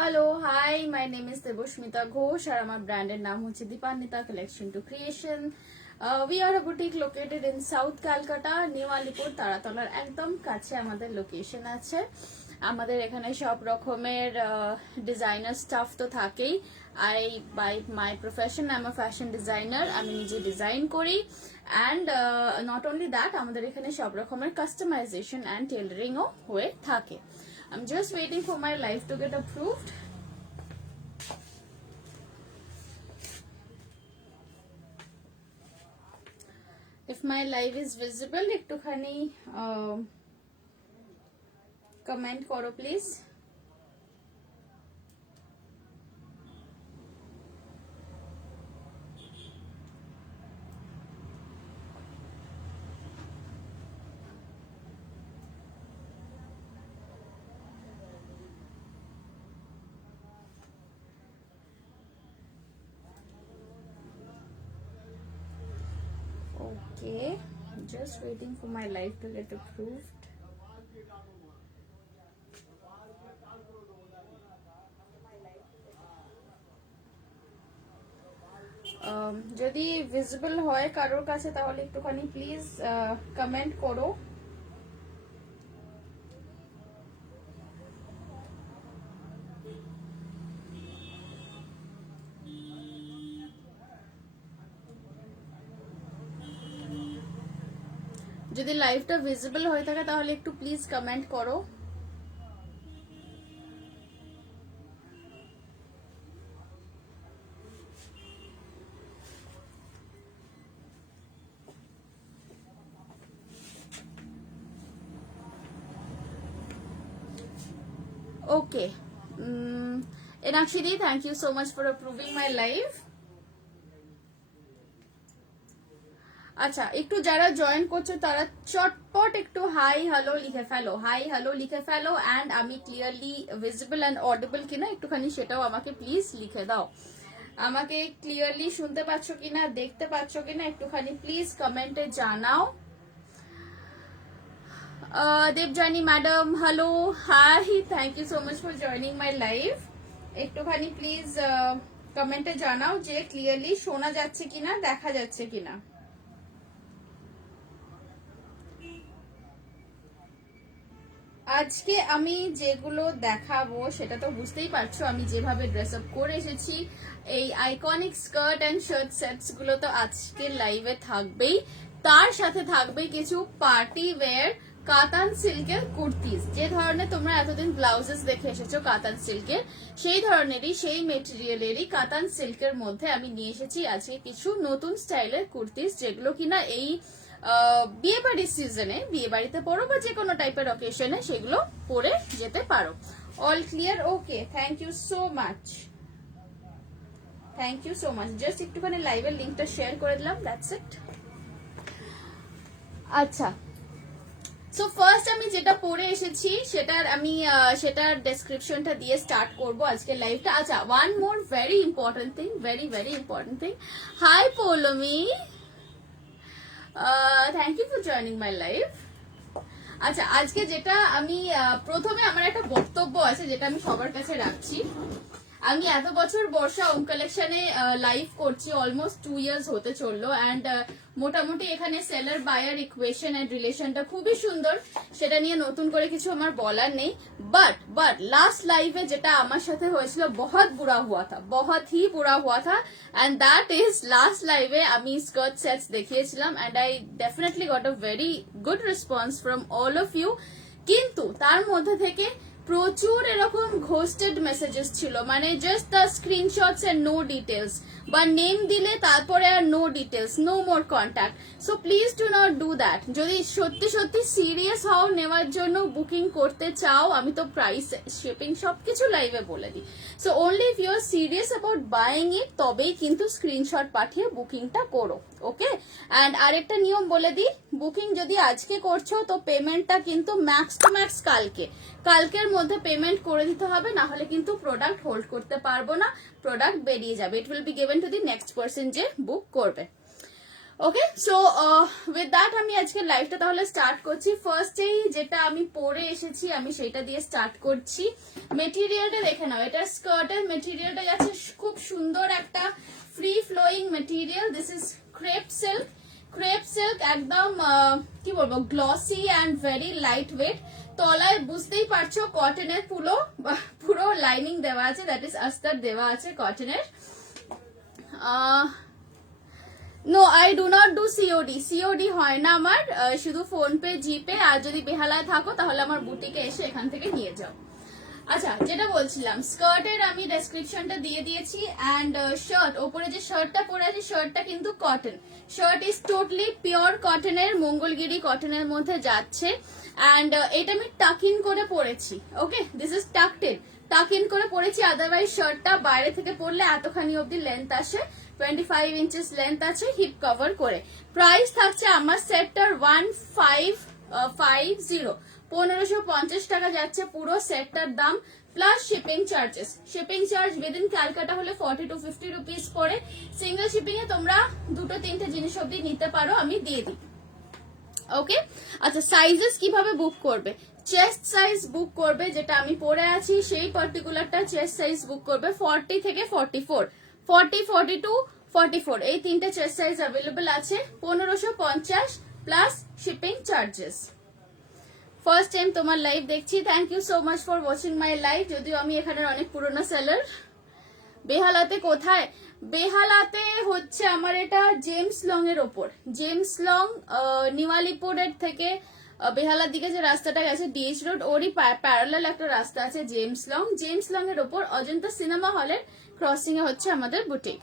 Hello hi, my name is Debasmita Ghosh আর আমার ব্র্যান্ডের নাম হচ্ছে Dipanwita collection to creation. We are a boutique located in south Calcutta, New Alipore তারাতলার একদম কাছে আমাদের লোকেশন আছে। আমাদের এখানে সব রকমের ডিজাইনার স্টাফ তো থাকেই। I by my profession I am a fashion designer, আমি নিজে ডিজাইন করি। অ্যান্ড নট অনলি দ্যাট, আমাদের এখানে সব রকমের কাস্টমাইজেশন অ্যান্ড টেলারিংও হয়ে থাকে। I'm just waiting for my life to get approved. If my live is visible, একটুখানি comment করো please. Okay, just waiting for my live to get approved. যদি visible হয় কারোর কাছে তাহলে একটুখানি প্লিজ কমেন্ট করো। যদি লাইভটা ভিজিবল হয়ে থাকে তাহলে একটু প্লিজ কমেন্ট করো। Okay. Enakshidi, thank you so much for approving my live. আচ্ছা, একটু যারা জয়েন করছো তারা চটপট একটু হাই হ্যালো লিখে ফেলো, হাই হ্যালো লিখে ফেলো। অ্যান্ড আমি ক্লিয়ারলি ভিজিবল অ্যান্ড অডিবল কিনা একটুখানি সেটাও আমাকে প্লিজ লিখে দাও। আমাকে ক্লিয়ারলি শুনতে পাচ্ছ কিনা, দেখতে পাচ্ছ কিনা একটুখানি প্লিজ কমেন্টে জানাও। Debjani madam, hello hi, thank you so much for joining my live. একটুখানি প্লিজ কমেন্টে জানাও যে ক্লিয়ারলি শোনা যাচ্ছে কিনা, দেখা যাচ্ছে কিনা। আজকে আমি যেগুলো দেখাবো সেটা তো বুঝতেই পারছো, আমি যেভাবে ড্রেস আপ করে এসেছি এই iconic skirt and shirt sets গুলো তো আজকের লাইভে থাকবেই। তার সাথে থাকবে কিছু পার্টি ওয়্যার কাতান সিল্কের কুর্তিজ। যে ধরনের তোমরা এতদিন ব্লাউজেস দেখে এসেছো কাতান সিল্কের, সেই ধরনেরই সেই মেটেরিয়ালেরই কাতান সিল্কের মধ্যে আমি নিয়ে এসেছি আজকে কিছু নতুন স্টাইলের কুর্তিজ, যেগুলো কিনা এই বিয়ে বাড়ির সিজনে, বিয়ে বাড়িতে পরো বা যে কোনো টাইপের অকেশনে সেগুলো পরে যেতে পারো। All clear? Okay, thank you so much, thank you so much. Just একটুখানি লাইভের লিঙ্কটা শেয়ার করে দিলাম, দ্যাটস ইট। আচ্ছা, সো ফার্স্ট আমি যেটা পরে এসেছি সেটার ডেসক্রিপশনটা দিয়ে স্টার্ট করব আজকের লাইভটা। আচ্ছা, one more very important thing, very very important thing. Hi Poulami, thank you for joining my live. আচ্ছা, আজকে যেটা আমি প্রথমে আমার একটা বক্তব্য আছে যেটা আমি সবার কাছে রাখছি। আমি এত বছর বর্ষা ওম কালেকশনে লাইভ করছি, অলমোস্ট 2 ইয়ার্স হতে চললো। অ্যান্ড মোটামুটি এখানে সেলার বায়ার ইকুয়েশন এন্ড রিলেশনটা খুবই সুন্দর, সেটা নিয়ে নতুন করে কিছু আমার বলার নেই। বাট লাস্ট লাইভে যেটা আমার সাথে হয়েছিল বহুত বুরা হুয়া থা, বহুত হি বুরা হুয়া থা। অ্যান্ড দ্যাট ইজ লাস্ট লাইভে আমি স্কার্ট সেটস দেখিয়েছিলাম and I definitely got a very good response from all of you. কিন্তু তার মধ্যে থেকে প্রচুর এরকম ঘোস্টেড মেসেজেস ছিল, মানে just the screenshots and no details, বা নেম দিলে তারপরে আর no details, no more contact. So please do not do that. যদি সত্যি সত্যি সিরিয়াস হও নেওয়ার জন্য, বুকিং করতে চাও, আমি তো প্রাইস শিপিং সবকিছু লাইভে বলে দিই। So only if you are serious about buying it তবেই কিন্তু স্ক্রিনশট পাঠিয়ে বুকিংটা করো, ওকে? অ্যান্ড আরেকটা নিয়ম বলে দিই, বুকিং যদি আজকে করছো তো পেমেন্টটা কিন্তু ম্যাক্স টু ম্যাক্স কালকের মধ্যে পেমেন্ট করে দিতে হবে, না হলে কিন্তু প্রোডাক্ট হোল্ড করতে পারবো না, প্রোডাক্ট বেরিয়ে যাবে। It will be given to the next person যে বুক করবে। ওকে সো উইথ দ্যাট আমি আজকে লাইভটা তাহলে স্টার্ট করছি। ফার্স্টেই যেটা আমি পরে এসেছি আমি সেটা দিয়ে স্টার্ট করছি। মেটেরিয়ালটা দেখে নাও, এটা স্কার্টের মেটেরিয়ালটা যাচ্ছে খুব সুন্দর একটা free flowing material. This is crepe silk. Crepe silk একদম কি বলবো glossy and very light weight. তলায় বুঝতেই পারছো কটনের পুরো লাইনিং দেওয়া আছে, দ্যাট ইজ আস্তর দেওয়া আছে কটনের। No I do not do COD. COD হয় না আমার, শুধু ফোনপে জিপে। আর যদি বেহালায় থাকো তাহলে আমার বুটিকে এসে এখান থেকে নিয়ে যাও। আচ্ছা যেটা বলছিলাম, স্কার্টের আমি ডেসক্রিপশনটা দিয়ে দিয়েছি। অ্যান্ড শার্ট, ওপরে যে শার্টটা পরে আছে শার্টটা কিন্তু cotton. Shirt is totally pure কটনের, মঙ্গলগিরি কটনের মধ্যে যাচ্ছে। অ্যান্ড এটা আমি টাক ইন করে পরেছি। ওকে, দিস ইজ টাকড ইন, টাক ইন করে পরেছি। আদারওয়াইজ শার্টটা বাইরে থেকে পরলে এতখানি অব্দি লেন্থ আসে, 25 ইঞ্চেস লেন্থ আছে হিপ কভার করে। প্রাইস থাকছে আমার সেটটার 1550, 1550 টাকা যাচ্ছে পুরো সেটটার দাম, plus shipping charges. Shipping charge within Calcutta হলে 40 to 50 রুপিস পড়ে। সিঙ্গেল শিপিং এ তোমরা 2-3টে জিনিস অব্দি নিতে পারো, আমি দিয়ে দিই। ওকে, আচ্ছা সাইজেস কিভাবে বুক করবে? চেস্ট সাইজ বুক করবে, যেটা আমি পরে আছি সেই পার্টিকুলারটা চেস্ট সাইজ বুক করবে 40 থেকে 44, 40, 42, 44 এই তিনটে চেস্ট সাইজ অ্যাভেলেবল আছে। 1550 plus shipping charges. First time তোমার লাইভ দেখছি, thank you so much for watching my live. যদিও আমি এখানের অনেক পুরোনো সেলার। বেহালাতে কোথায়? বেহালাতে হচ্ছে আমার এটা জেমস লং এর ওপর। জেমস লং নিউ আলিপুরের থেকে বেহালার দিকে যে রাস্তাটা গেছে ডিএইচ রোড, ওরই প্যারালাল একটা রাস্তা আছে জেমস লং। জেমস লং এর ওপর অজন্তা সিনেমা হলের ক্রসিং এ হচ্ছে আমাদের বুটিক।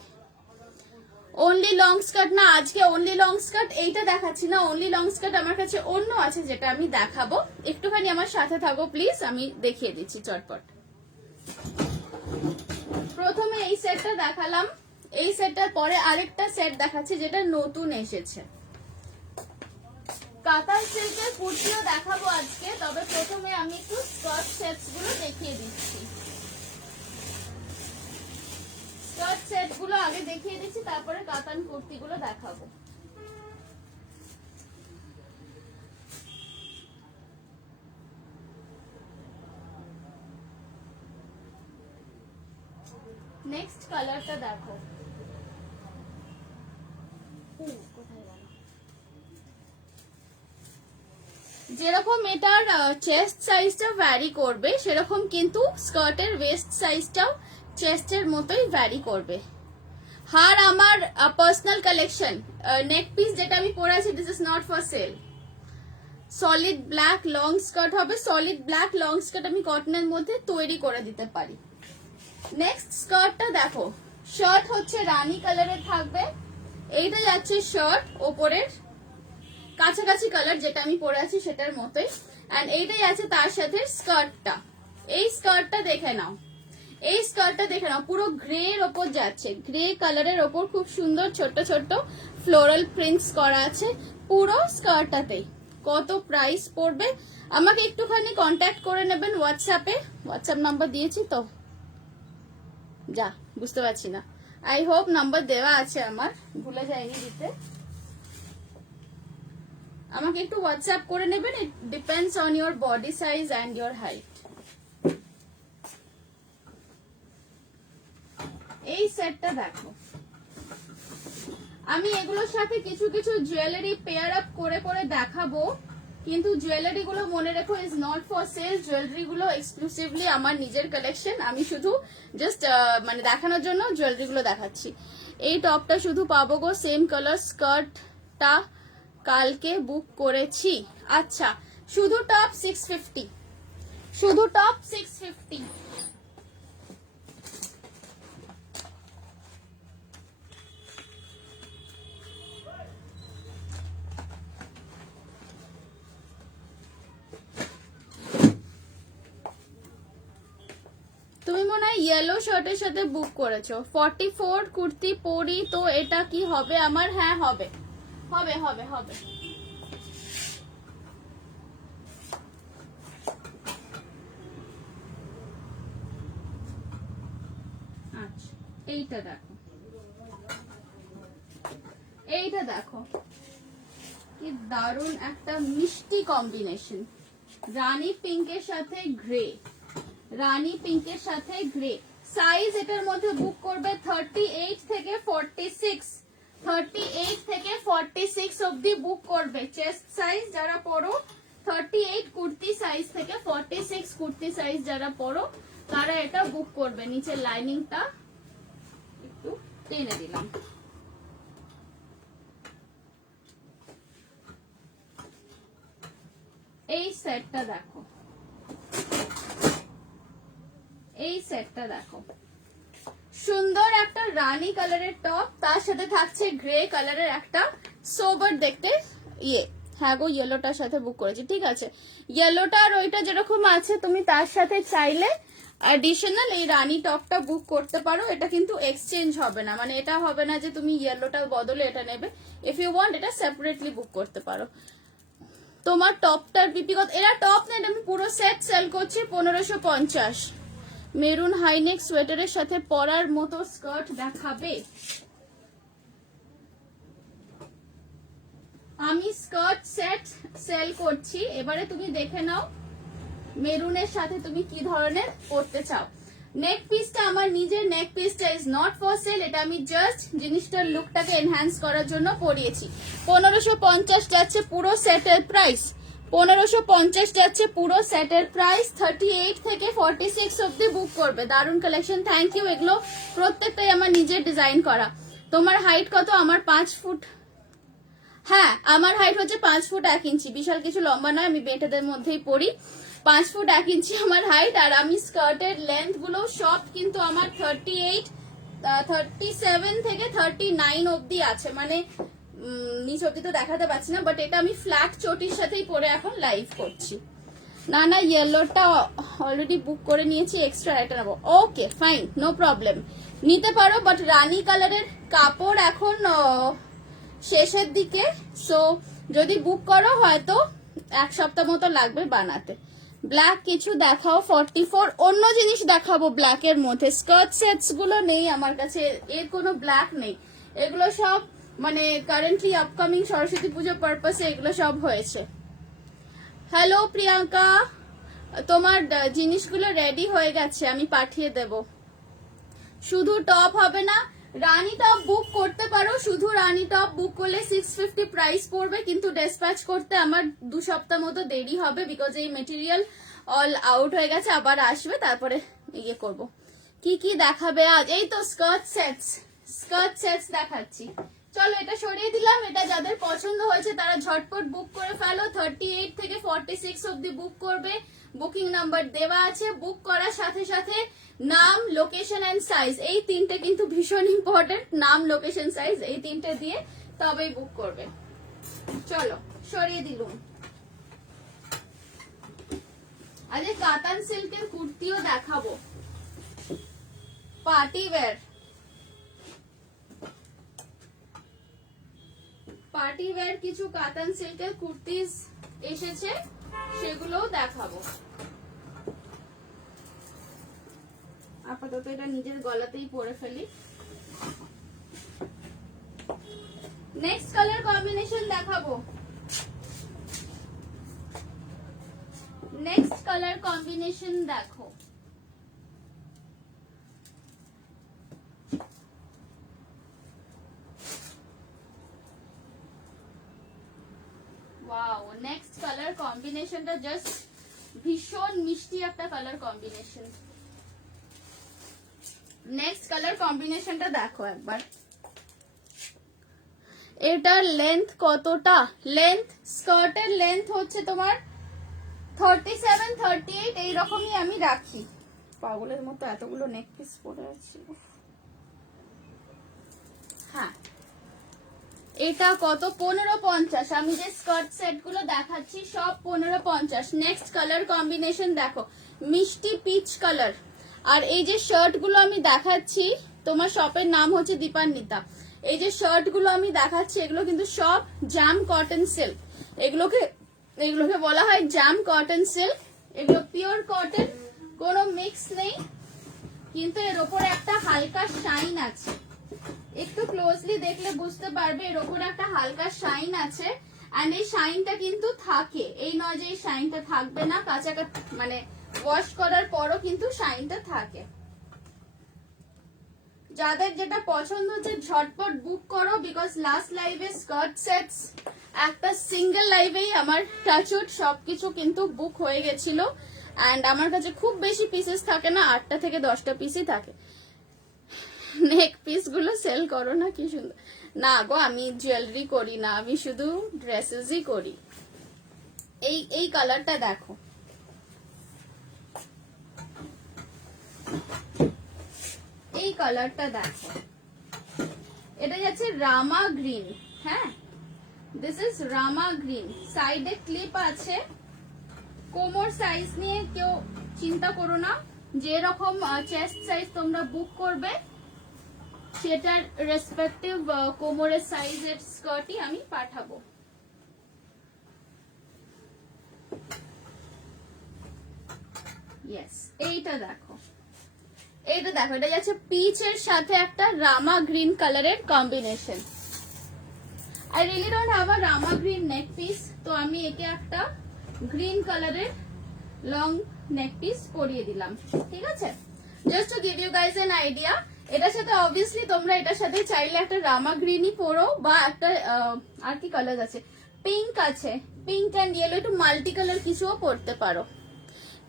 অনলি লং স্কার্ট না, আজকে অনলি লং স্কার্ট এইটা দেখাচ্ছি না। অনলি লং স্কার্ট আমার কাছে অন্য আছে যেটা আমি দেখাবো। একটুখানি আমার সাথে থাকো প্লিজ, আমি দেখিয়ে দিচ্ছি চটপট। প্রথমে এই সেটটা দেখালাম, এই সেটটার পরে আরেকটা সেট দেখাচ্ছি যেটা নতুন এসেছে। কাতার সিল্কের কুর্তিও দেখাবো আজকে, তবে প্রথমে আমি একটু স্কার্ট সেটস গুলো দেখিয়ে দিচ্ছি। স্কার্ট সেট গুলো আগে দেখিয়ে দিচ্ছি, তারপরে কাতান কুর্তি গুলো দেখাবো। নেক্সট কালারটা দেখো, যেরকম এটার চেস্ট সাইজটা ভ্যারি করবে সেরকম কিন্তু স্কার্টের ওয়েস্ট সাইজটাও চেস্টের মতোই ভ্যারি করবে। হার আমার পার্সোনাল কালেকশন। নেক পিস যেটা আমি পরে আছি, this is not for sale. Solid black long skirt হবে। সলিড ব্ল্যাক লং স্কার্ট আমি কটনের মধ্যে তৈরি করে দিতে পারি। নেক্সট স্কার্টটা দেখো, শার্ট হচ্ছে রানী কালারের থাকবে। এইটা যাচ্ছে শার্ট ওপরের কাছাকাছি কালার, যেটা আমি পরে আছি সেটার মতোই। এন্ড এইটাই আছে তার সাথে স্কার্টটা। এই স্কার্টটা দেখে নাও, এই স্কার্টটা দেখে নাও, পুরো গ্রে এর ওপর যাচ্ছে। গ্রে কালারের ওপর খুব সুন্দর ছোট্ট ছোট্ট ফ্লোরাল প্রিন্টস করা আছে পুরো স্কার্টটাতেই। কত প্রাইস পড়বে আমাকে একটুখানি কন্ট্যাক্ট করে নেবেন হোয়াটসঅ্যাপে। হোয়াটসঅ্যাপ নাম্বার দিয়েছি তো, যা বুঝতে পারছি না, আই হোপ নাম্বার দেওয়া আছে আমার, ভুলে যাইনি দিতে। আমাকে একটু হোয়াটসঅ্যাপ করে নেবেন। It depends on your body size and your height. এই সেটটা দেখো, আমি এগুলোর সাথে কিছু কিছু জুয়েলারি পেয়ার আপ করে করে দেখাবো, কিন্তু জুয়েলারি গুলো মনে রেখো is not for sale. Jewellery গুলো এক্সক্লুসিভলি আমার নিজের কালেকশন। আমি শুধু জাস্ট মানে দেখানোর জন্য জুয়েলারি গুলো দেখাচ্ছি। এই টপটা শুধু পাবো গো, সেম কালার স্কার্টটা কালকে বুক করেছি। আচ্ছা, শুধু টপ 650, শুধু টপ 650। তুমি মনে হয় ইয়েলো শার্টের সাথে বুক করেছো। 44 কুর্তি পরি তো এটা কি হবে আমার? হ্যাঁ হবে, হবে হবে হবে। আচ্ছা এইটা দেখো, এইটা দেখো কি দারুণ একটা মিষ্টি কম্বিনেশন, রানী পিঙ্কের সাথে গ্রে, রানী পিঙ্কের সাথে গ্রে। সাইজ এটার মধ্যে বুক করবে 38 থেকে 46, 38 থেকে 46 অবধি বুক করবে। চেস্ট সাইজ যারা পরো 38 কুর্তি সাইজ থেকে 46 কুর্তি সাইজ যারা পরো তারা এটা বুক করবে। নিচের লাইনিংটা একটু টেনে দিলাম। এই সেটটা দেখো, এই সেটটা দেখো, সুন্দর একটা রানী কালারের টপ, তার সাথে থাকছে গ্রে কালারের একটা সোবার দেখতে ইয়ে, হ্যাঁ গো ইয়েলোটার সাথে বুক করেছি, ঠিক আছে। ইয়েলোটা আর ওইটা যেরকম আছে তুমি তার সাথে চাইলে অ্যাডিশনাল এই রানী টপটা বুক করতে পারো। এটা কিন্তু এক্সচেঞ্জ হবে না, মানে এটা হবে না যে তুমি ইয়েলোটার বদলে এটা নেবে। ইফ ইউ ওয়ান্ট এটা সেপারেটলি বুক করতে পারো। তোমার টপটার পিপি কত, এরা টপ না, এটা আমি পুরো সেট সেল করছি 1550। মেরুন হাইনেক সোয়েটারের সাথে পরার মতো স্কার্ট দেখাবে। আমি স্কার্ট সেট সেল করছি, এবারে তুমি দেখে নাও মেরুনের সাথে তুমি কি ধরনের পরতে চাও। নেক পিসটা আমার নিজের নেক পিসটা ইজ নট ফর সেল, এটা আমি জাস্ট জিনিসটার লুকটাকে এনহ্যান্স করার জন্য পরিয়েছি। 1550 যাচ্ছে পুরো সেটের প্রাইস, 1550 যাচ্ছে পুরো সেটের প্রাইস। 38 থেকে 46 অব্দি বুক করবে। দারুণ কালেকশন, থ্যাংক ইউ। এগুলো প্রত্যেকটাই আমার নিজের ডিজাইন করা। তোমার হাইট কত? আমার 5 ফুট, হ্যাঁ আমার হাইট হচ্ছে 5 ফুট 1 ইঞ্চি, বিশাল কিছু লম্বা নয়, আমি বেটাদের মধ্যেই পড়ি। 5 ফুট 1 ইঞ্চি আমার হাইট। আর আমি স্কার্টের লেন্থ গুলো সব কিন্তু আমার 38, 37 থেকে 39 অব্দি আছে, মানে নিচ অব্দি তো দেখাতে পারছি না, বাট এটা আমি ফ্ল্যাট চটির সাথেই পরে এখন লাইভ করছি। না না ইয়েলোটা অলরেডি বুক করে নিয়েছি, এক্সট্রা এটা নেবো। ওকে ফাইন, নো প্রবলেম, নিতে পারো, বাট রানী কালারের কাপড় এখন শেষের দিকে, সো যদি বুক করো হয়তো 1 সপ্তাহ মতো লাগবে বানাতে। ব্ল্যাক কিছু দেখাও 44, অন্য জিনিস দেখাবো ব্ল্যাকের মধ্যে। স্কার্ট সেটস গুলো নেই আমার কাছে, এর কোনো ব্ল্যাক নেই, এগুলো সব মানে কারেন্টলি আপকামিং সরস্বতী পুজো পারপাসে এগুলো সব হয়েছে। হ্যালো প্রিয়াঙ্কা, তোমার জিনিসগুলো রেডি হয়ে গেছে, আমি পাঠিয়ে দেব। শুধু টপ হবে না, রানী টপ বুক করতে পারো। শুধু রানী টপ বুক করলে 650 প্রাইস পড়বে, কিন্তু ডিসপ্যাচ করতে আমার 2 সপ্তাহ মতো দেরি হবে, বিকজ এই মেটেরিয়াল অল আউট হয়ে গেছে, আবার আসবে, তারপরে ইয়ে করব। কি কি দেখাবে আজ? এই তো স্কার্ট সেটস, স্কার্ট সেটস দেখাচ্ছি। চলো এটা সরিয়ে দিলাম, এটা যাদের পছন্দ হয়েছে তারা ঝটপট বুক করে ফেলো। 38 থেকে 46 অব্দি বুক করবে, বুকিং নাম্বার দেওয়া আছে। বুক করার সাথে সাথে নাম, লোকেশন এন্ড সাইজ, এই তিনটে কিন্তু ভীষণ ইম্পর্টেন্ট। নাম, লোকেশন, সাইজ এই তিনটে দিয়ে তবেই বুক করবে। চলো সরিয়ে দিলুম। আজ কাতান সিল্কের কুর্তিও দেখাবো, পার্টি ওয়্যার, পার্টি ওয়্যার কিছু কাতান সিল্কের কুর্তিজ এসেছে, সেগুলোও দেখাবো। আপাতত এটা নিজের গলাতেই পরে ফেলি। নেক্সট কালার কম্বিনেশন দেখাবো, নেক্সট কালার কম্বিনেশন দেখো। ওয়াও, নেক্সট কালার কম্বিনেশনটা জাস্ট ভীষণ মিষ্টি একটা কালার কম্বিনেশন। নেক্সট কালার কম্বিনেশনটা দেখো একবার। এটার লেন্থ কতটা? লেন্থ, স্কার্টের লেন্থ হচ্ছে তোমার 37, 38 এইরকমই আমি রাখি। পাগলের মতো এতগুলো নেক পিস পরে আছে। হ্যাঁ এটা কত? 1550। আমি যে স্কার্ট সেট গুলো দেখাচ্ছি সব 1550। নেক্সট কালার কম্বিনেশন দেখো, মিষ্টি পিচ কালার। আর এই যে শার্ট গুলো আমি দেখাচ্ছি, তোমার শপের নাম হচ্ছে দীপান্বিতা। এই যে শার্ট গুলো আমি দেখাচ্ছি এগুলো কিন্তু সব জাম কটন সিল্ক, এগুলোকে বলা হয় জাম কটন সিল্ক। এগুলো পিওর কটন, কোনো মিক্স নেই, কিন্তু এর উপরে একটা হালকা শাইন আছে। একটু ক্লোজলি দেখলে বুঝতে পারবে এর উপরে একটা হালকা শাইন আছে, এন্ড এই শাইনটা কিন্তু থাকে, এই নয় যে এই শাইনটা থাকবে না, কাছাকাছি মানে ওয়াশ করার পরও কিন্তু শাইনটা থাকে। যাদের যেটা পছন্দ হচ্ছে ঝটপট বুক করো, বিকজ লাস্ট লাইভে স্কার্ট সেটস একটা সিঙ্গেল লাইভেই আমার টাচউড সবকিছু কিন্তু বুক হয়ে গেছিল, এন্ড আমার কাছে খুব বেশি পিসেস থাকে না, 8টা থেকে 10টা পিসই থাকে। নেক পিস গুলো সেল করো না, কি সুন্দর। না গো, আমি জুয়েলারি করি না, আমি শুধু ড্রেসেসই করি। এই কালারটা দেখো, এই কালারটা দেখো, এটা যাচ্ছে রামা গ্রিন। হ্যাঁ, দিস ইজ রামা গ্রিন। সাইডে ক্লিপ আছে। কোমর সাইজ নিয়ে কেউ চিন্তা করো না, যেরকম চেস্ট সাইজ তোমরা বুক করবে সেটার রেসপেক্টিভ কোমরের সাইজের স্কার্টই আমি পাঠাবো। ইয়েস, এইটা দেখো, এইটা দেখো, এটা যাচ্ছে পিচের সাথে একটা রামা গ্রিন কালারের combination. I really don't have a Rama green neck piece, তো আমি একে একটা গ্রিন কালারের লং নেক পিস পরিয়ে দিলাম। ঠিক আছে, just to give you guys an idea. এটার সাথে অবভিয়াসলি তোমরা এটার সাথে চাইলে একটা রামা গ্রিনই পরো, বা একটা আর কি কালার আছে, পিঙ্ক আছে, পিঙ্ক অ্যান্ড ইয়েলো, একটু মাল্টি কালার কিছুও পরতে পারো।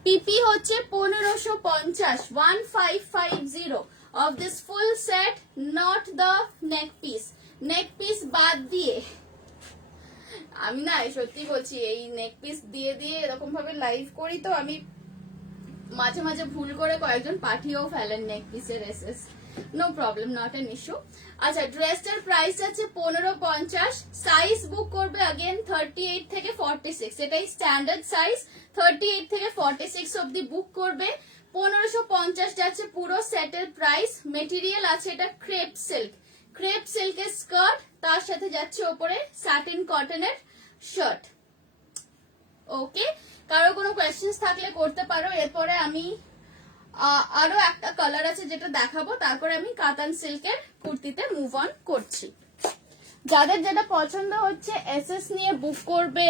পিপি হচ্ছে 1550, 1550 of this full set, not the neck piece. Neck piece বাদ দিয়ে, আমি না সত্যি বলছি, এই নেক পিস দিয়ে দিয়ে এরকম ভাবে লাইভ করি তো আমি মাঝে মাঝে ভুল করে কয়েকজন পাঠিয়েও ফেলেন নেক পিসের SS. No problem, not an issue. আচ্ছা, ড্রেসটার প্রাইস আছে 1550। সাইজ বুক করবে अगेन 38 থেকে 46, এটাই স্ট্যান্ডার্ড সাইজ। 38 থেকে 46 অবধি বুক করবে। 1550 যাচ্ছে পুরো সেটের প্রাইস। মেটেরিয়াল আছে এটা ক্রেপ সিল্ক, ক্রেপ সিল্কের স্কার্ট, তার সাথে যাচ্ছে ওপরে স্যাটিন কটনের শার্ট। ওকে, কারো কোনো কোয়েশ্চেন্স থাকলে করতে পারো। এরপরে আমি আরো একটা কালার আছে যেটা দেখাবো, তারপরে আমি কাতান সিল্কের কুর্তিতে মুভ অন করছি। যাদের যেটা পছন্দ হচ্ছে এসএস নিয়ে বুক করবে।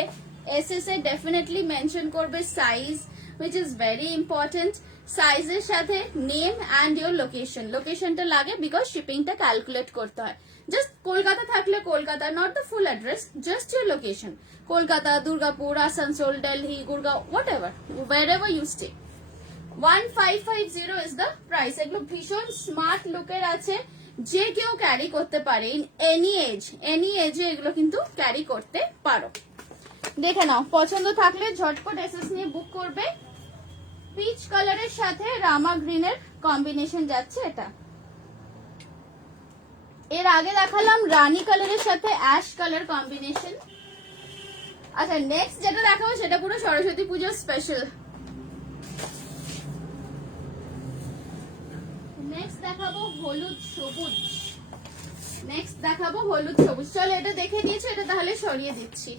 এসএস এ ডেফিনেটলি মেনশন করবে size, which is very important. সাইজের সাথে নেম অ্যান্ড ইউর লোকেশন, লোকেশনটা লাগে বিকজ শিপিংটা ক্যালকুলেট করতে হয়। জাস্ট কলকাতা থাকলে Kolkata, not the full address, just your location. Kolkata, Durgapur, Asansol, Delhi, Gurgaon, what ever, wherever you stay। 1550 is the price। এগুলো ভীষণ স্মার্ট লুকের আছে, যে কেউ ক্যারি করতে পারে, ইন এনি এজে এগুলো কিন্তু ক্যারি করতে পারো। দেখে নাও, পছন্দ থাকলে ঝটপট এসএস নিয়ে বুক করবে। পিচ কালারের সাথে রামা গ্রিনের কম্বিনেশন যাচ্ছে এটা। এর আগে দেখালাম রানী কালারের সাথে অ্যাশ কালার কম্বিনেশন। আচ্ছা, নেক্সট যেটা দেখাবো সেটা পুরো সরস্বতী পুজোর স্পেশাল। নেক্সট দেখাবো হলুদ সবুজ, নেক্সট দেখাবো হলুদ সবুজ। চলো, এটা দেখে নিয়েছো, এটা তাহলে সরিয়ে দিচ্ছি।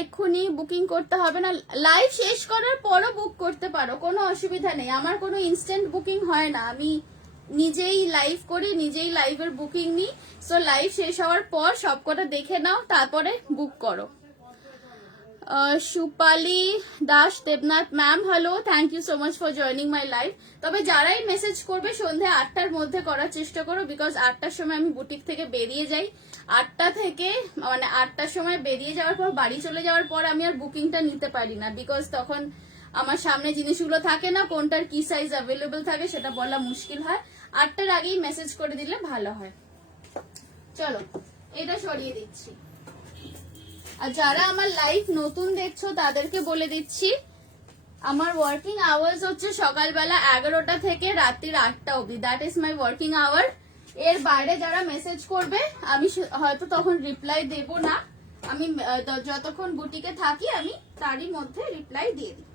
এক্ষুনি বুকিং করতে হবে না, লাইভ শেষ করার পরও বুক করতে পারো, কোনো অসুবিধা নেই। আমার কোনো ইনস্ট্যান্ট বুকিং হয় না, আমি নিজেই লাইভ করি, নিজেই লাইভের বুকিং নিই। সো লাইভ শেষ হওয়ার পর সবকটা দেখে নাও, তারপরে বুক করো। Supali Das Debnath ma'am, hello, thank you so much for joining my live. তবে যারাই মেসেজ করবে সন্ধ্যে 8টার মধ্যে করার চেষ্টা করো, বিকজ 8টার সময় আমি বুটিক থেকে বেরিয়ে যাই। 8টা থেকে মানে 8টার সময় বেরিয়ে যাওয়ার পর বাড়ি চলে যাওয়ার পর আমি আর বুকিংটা নিতে পারি না, বিকজ তখন আমার সামনে জিনিসগুলো থাকে না, কোনটার কি সাইজ অ্যাভেলেবল থাকে সেটা বলা মুশকিল হয়। 8টার আগেই মেসেজ করে দিলে ভালো হয়। চলো, এটা সরিয়ে দিচ্ছি। আর যারা আমার লাইভ নতুন দেখছো তাদেরকে বলে দিচ্ছি, আমার ওয়ার্কিং আওয়ার্স হচ্ছে সকালবেলা 11টা থেকে রাত্রির 8টা অবধি, that is my working hour. এর বাইরে যারা মেসেজ করবে আমি হয়তো তখন রিপ্লাই দেব না, আমি যতক্ষণ বুটিকে থাকি আমি তারই মধ্যে রিপ্লাই দিয়ে দিই।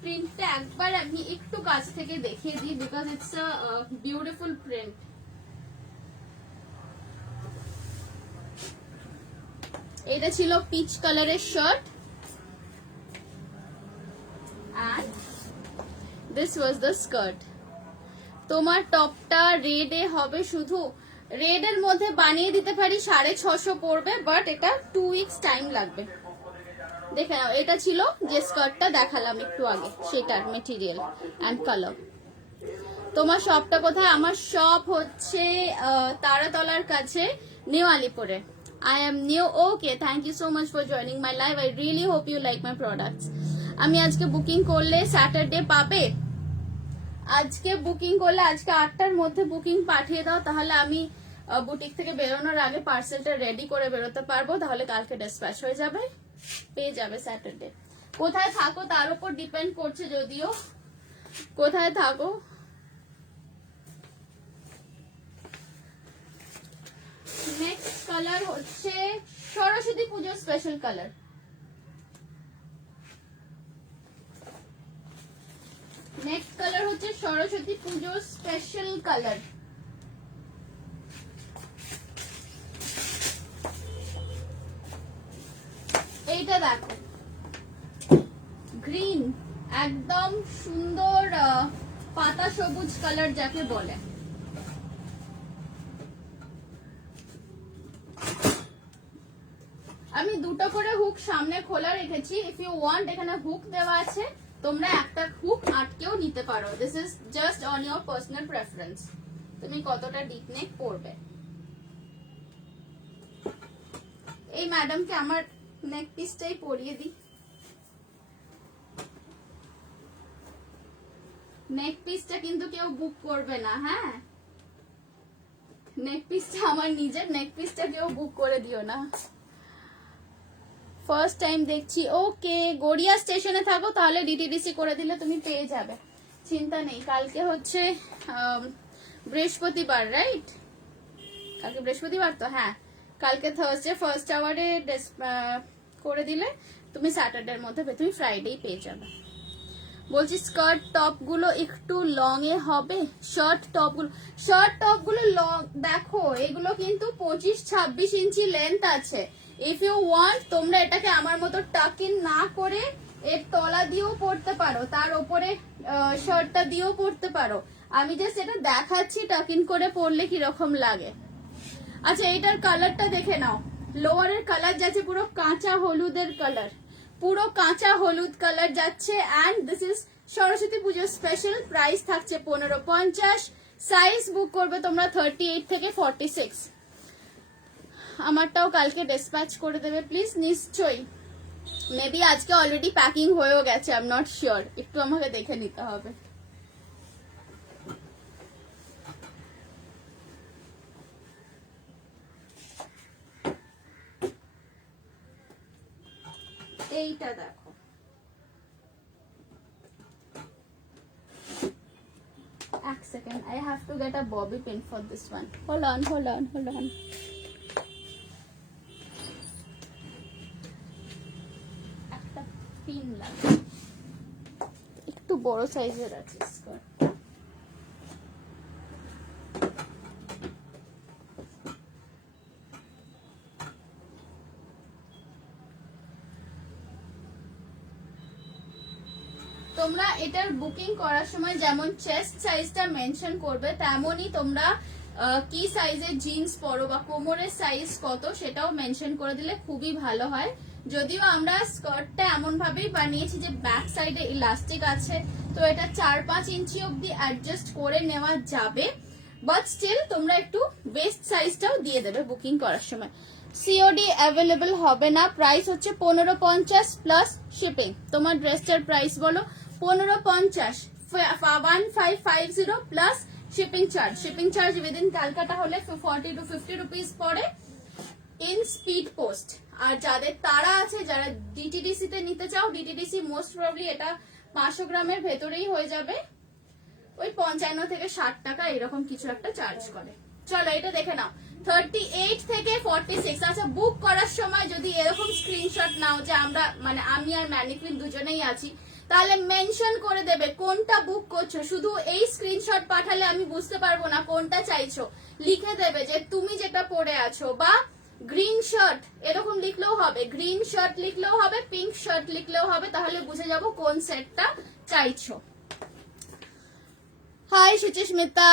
প্রিন্টটা একবার আমি একটু কাছ থেকে দেখিয়ে দিই, because it's a beautiful print. এটা ছিল পিচ কালারের shirt and this was the skirt. তোমার টপটা রেডে হবে, শুধু রেড এর মধ্যে বানিয়ে দিতে পারি 650 পড়বে, বাট এটা 2 উইকস টাইম লাগবে। দেখে নাও, এটা ছিল যে স্কার্টটা দেখালাম একটু আগে, সেটার মেটেরিয়াল অ্যান্ড কালার। তোমার শপটা কোথায়? আমার শপ হচ্ছে তারাতলার কাছে, new আলিপুরে। I am new. Okay, thank you so much for joining my live. I really hope you like my products. আমি আজকে বুকিং করলে স্যাটারডে পাবে। আজকে বুকিং করলে আজকে 8টার মধ্যে বুকিং পাঠিয়ে দাও, তাহলে আমি বুটিক থেকে বেরোনোর আগে পার্সেলটা রেডি করে বেরোতে পারবো, তাহলে কালকে ডিসপ্যাচ হয়ে যাবে, পেয়ে যাবে স্যাটারডে। কোথায় থাকো তার উপর ডিপেন্ড করছে, যদিও কোথায় থাকো। নেক্সট কালার হচ্ছে সরস্বতী পুজোর স্পেশাল কালার। নেক্সট কালার হচ্ছে সরস্বতী পুজোর স্পেশাল কালার। এইটা দেখো, গ্রিন, একদম সুন্দর পাতা সবুজ কালার যাকে বলে। আমি দুটো করে হুক সামনে খোলা রেখেছি, ইফ ইউ ওয়ান্ট এখানে হুক দেওয়া আছে, তোমরা একটা হুক আটকেও নিতে পারো। This is just on your personal preference, তুমি কতটা ডিপ নেক করবে। এই ম্যাডামকে আমার নেক পিসটাই পরিয়ে দিই। নেক পিসটা কিন্তু কেউ বুক করবে না, হ্যাঁ? নেক পিসটা আমার নিজের, নেক পিসটা কেউ বুক করে দিও না। ফার্স্ট টাইম দেখছি। ওকে, গড়িয়া স্টেশনে থাকো, তাহলে ডিটিডিসি করে দিলে তুমি পেয়ে যাবে, চিন্তা নেই। কালকে হচ্ছে বৃহস্পতিবার, রাইট? কালকে বৃহস্পতিবার তো, হ্যাঁ। কালকে থার্সডে ফার্স্ট আওয়ারে করে দিলে তুমি স্যাটারডের মধ্যে তুমি ফ্রাইডেই পেয়ে যাবে। বলছি স্কার্ট টপ গুলো একটু লং এ হবে। শার্ট টপ গুলো লং, দেখো এগুলো কিন্তু 25-26 ইঞ্চি লেন্থ আছে। ইফ ইউ ওয়ান্ট, তোমরা এটাকে আমার মতো টাক ইন না করে এর তলা দিয়েও পরতে পারো, তার উপরে শার্টটা দিয়েও পরতে পারো। আমি জাস্ট এটা দেখাচ্ছি টাক ইন করে পরলে কিরকম লাগে। আচ্ছা, এইটার কালারটা দেখে নাও, লোয়ারের কালার যাচ্ছে পুরো কাঁচা হলুদের কালার, পুরো কাঁচা হলুদ কালার যাচ্ছে। অ্যান্ড দিস ইজ সরস্বতী পুজোর স্পেশাল, প্রাইস থাকছে 1550। সাইজ বুক করবে তোমরা 38 থেকে 46। আমারটাও কালকে ডিসপ্যাচ করে দেবে প্লিজ, নিশ্চয়ই। মেবি আজকে অলরেডি প্যাকিং হয়েও গেছে, আই এম নট শিওর, একটু আমাকে দেখে নিতে হবে। এইটা দেখো, এক second, I have to get a bobby pin for this one. Hold on. একটা পিন লাগবে, একটু বড় সাইজের আছে স্কার্ট। তোমরা এটার বুকিং করার সময় যেমন চেস্ট সাইজটা মেনশন করবে, তেমনই তোমরা কি সাইজের জিন্স পরো বা কোমরের সাইজ কত সেটাও মেনশন করে দিলে খুবই ভালো হয়। যদিও আমরা স্কার্টটা এমন ভাবেই বানিয়েছি যে ব্যাক সাইডে ইলাস্টিক আছে, তো এটা 4-5 ইঞ্চি অব্দি অ্যাডজাস্ট করে নেওয়া যাবে, বাট স্টিল তোমরা একটু ওয়েস্ট সাইজটাও দিয়ে দেবে বুকিং করার সময়। সিওডি অ্যাভেলেবল হবে না, প্রাইস হচ্ছে 1550 প্লাস শিপিং। তোমার ড্রেসটার প্রাইস বলো, 1550, 1550 plus shipping charge. Shipping charge within Calcutta হলে 40 to 50 রুপিস পড়ে ইন স্পিড পোস্ট। আর যাদের তারা আছে, যারা ডিটিডিসি তে নিতে চাও, ডিটিডিসি মোস্ট প্রবলি এটা 500 গ্রামের ভেতরেই হয়ে যাবে, ওই 55 থেকে 60 টাকা এরকম কিছু একটা চার্জ করে। চলো এটা দেখে নাও, 38 থেকে 46। আচ্ছা, বুক করার সময় যদি এরকম স্ক্রিনশট নাও যে আমরা মানে আমি আর ম্যানিকুইন দুজনেই আছি, তাহলে মেনশন করে দেবে কোনটা বুক করছো। শুধু এই স্ক্রিনশট পাঠালে আমি বুঝতে পারবো না কোনটা চাইছো। লিখে দেবে যে তুমি যেটা পরে আছো, বা গ্রিন শার্ট এরকম লিখলেও হবে, গ্রিন শার্ট লিখলেও হবে, পিঙ্ক শার্ট লিখলেও হবে, তাহলে বুঝে যাব কোন সেটটা চাইছো। হাই সুচিস্মিতা,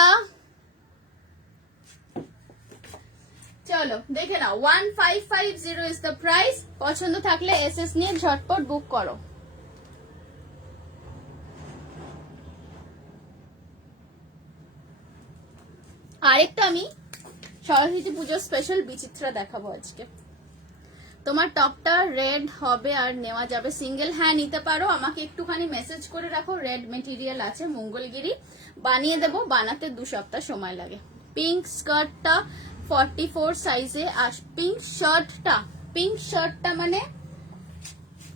চলো দেখে নাও। 1550 ইজ দ্য প্রাইস। পছন্দ থাকলে এসএস নিয়ে ঝটপট বুক করো। আরেকটা আমি সরস্বতী পুজোর স্পেশাল বিচিত্রা দেখাবো আজকে। তোমার টপটা রেড হবে আর নেওয়া যাবে সিঙ্গেল? হ্যাঁ নিতে পারো, আমাকে একটুখানি মেসেজ করে রাখো। রেড মেটেরিয়াল আছে মঙ্গলগিরি, বানিয়ে দেবো, বানাতে 2 সপ্তাহ সময় লাগে। পিঙ্ক স্কার্টটা 44 সাইজে আস। পিঙ্ক শার্টটা মানে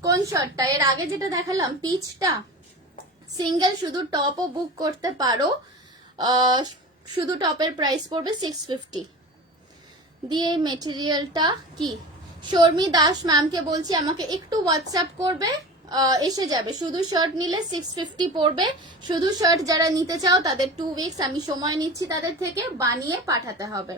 কোন শার্টটা? এর আগে যেটা দেখালাম পিচটা সিঙ্গেল, শুধু টপও বুক করতে পারো। শুধু টপের প্রাইস পড়বে 650 দিয়ে। মেটেরিয়ালটা কি? শর্মি দাস ম্যামকে বলছি আমাকে একটু হোয়াটসঅ্যাপ করবে, এসে যাবে। শুধু শার্ট নিলে 650 পড়বে। শুধু শার্ট যারা নিতে চাও তাদের 2 উইকস আমি সময় নিচ্ছি তাদের থেকে, বানিয়ে পাঠাতে হবে।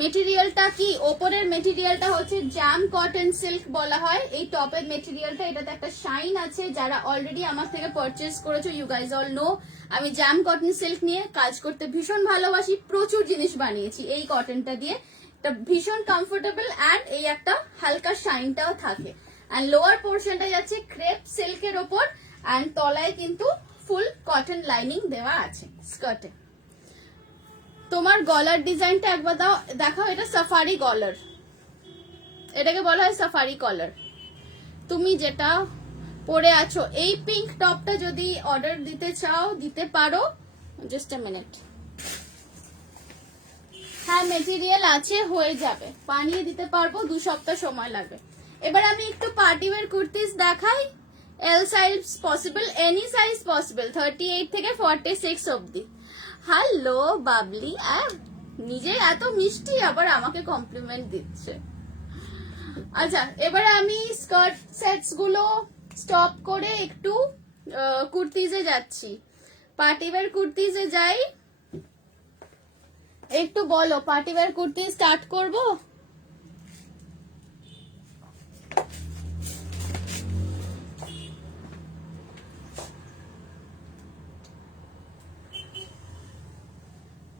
মেটেরিয়ালটা কি? ওপরের মেটেরিয়ালটা হচ্ছে জ্যাম কটন সিল্ক বলা হয় এই টপের মেটেরিয়ালটা। এটাতে একটা শাইন আছে, যারা অলরেডি আমার থেকে পারচেজ করেছো ইউ গাইজ অল নো আমি জ্যাম কটন সিল্ক নিয়ে কাজ করতে ভীষণ ভালোবাসি, প্রচুর জিনিস বানিয়েছি এই কটনটা দিয়ে। এটা ভীষণ কমফোর্টেবল অ্যান্ড এই একটা হালকা শাইনটাও থাকে। অ্যান্ড লোয়ার পোর্শনটা যাচ্ছে ক্রেপ সিল্কের ওপর, অ্যান্ড তলায় কিন্তু ফুল কটন লাইনিং দেওয়া আছে স্কার্টে। তোমার গলার ডিজাইনটা একবার দাও, দেখাও। এটা সাফারি কলার, এটাকে বলা হয় সাফারি কলার। তুমি যেটা পরে আছো এই পিঙ্ক টপটা যদি অর্ডার দিতে চাও দিতে পারো। Just a minute. হ্যাঁ মেটেরিয়াল আছে, হয়ে যাবে, বানিয়ে দিতে পারবো, 2 সপ্তাহ সময় লাগবে। এবার আমি একটু পার্টিওয়্যার কুর্তিস দেখাই। L size possible, any size possible, 38 থেকে 46 অবধি। হ্যালো বাবলি, নিজে এত মিষ্টি আবার আমাকে কমপ্লিমেন্ট দিচ্ছে। আচ্ছা এবারে আমি স্কার্ট সেটস গুলো স্টপ করে একটু কুর্তিজে যাচ্ছি। পার্টিওয়্যার কুর্তিজে যাই। একটু বলো পার্টিওয়্যার কুর্তি স্টার্ট করব?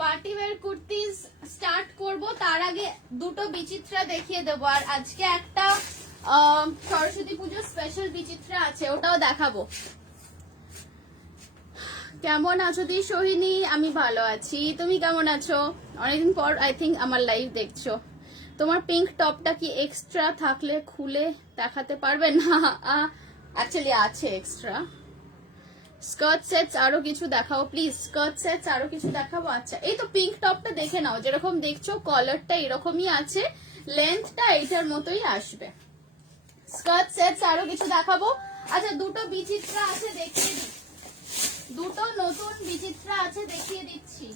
পার্টিওয়্যার কুর্তিজ স্টার্ট করব, তার আগে দুটো বিচিত্রা দেখিয়ে দেবো। আর আজকে একটা সরস্বতী পুজোর স্পেশাল বিচিত্রা আছে, ওটাও দেখাবো। কেমন আছো দি সোহিনী? আমি ভালো আছি, তুমি কেমন আছো? অনেকদিন পর আই থিঙ্ক আমার লাইভ দেখছো। তোমার পিঙ্ক টপটা কি এক্সট্রা থাকলে খুলে দেখাতে পারবে? না অ্যাকচুয়ালি আছে এক্সট্রা। স্কার্ট সেটস আরো কিছু দেখাও প্লিজ, স্কার্ট সেটস আরো কিছু দেখাবো। আচ্ছা এই তো পিঙ্ক টপটা দেখে নাও, যেরকম দেখছো কলারটা এরকমই আছে, লেন্থটা এইটার মতোই আসবে। স্কার্ট সেটস আরো কিছু দেখাবো। আচ্ছা দুটো বিচিত্রা আছে দেখিয়ে দিই, দুটো নতুন বিচিত্রা আছে দেখিয়ে দিচ্ছি।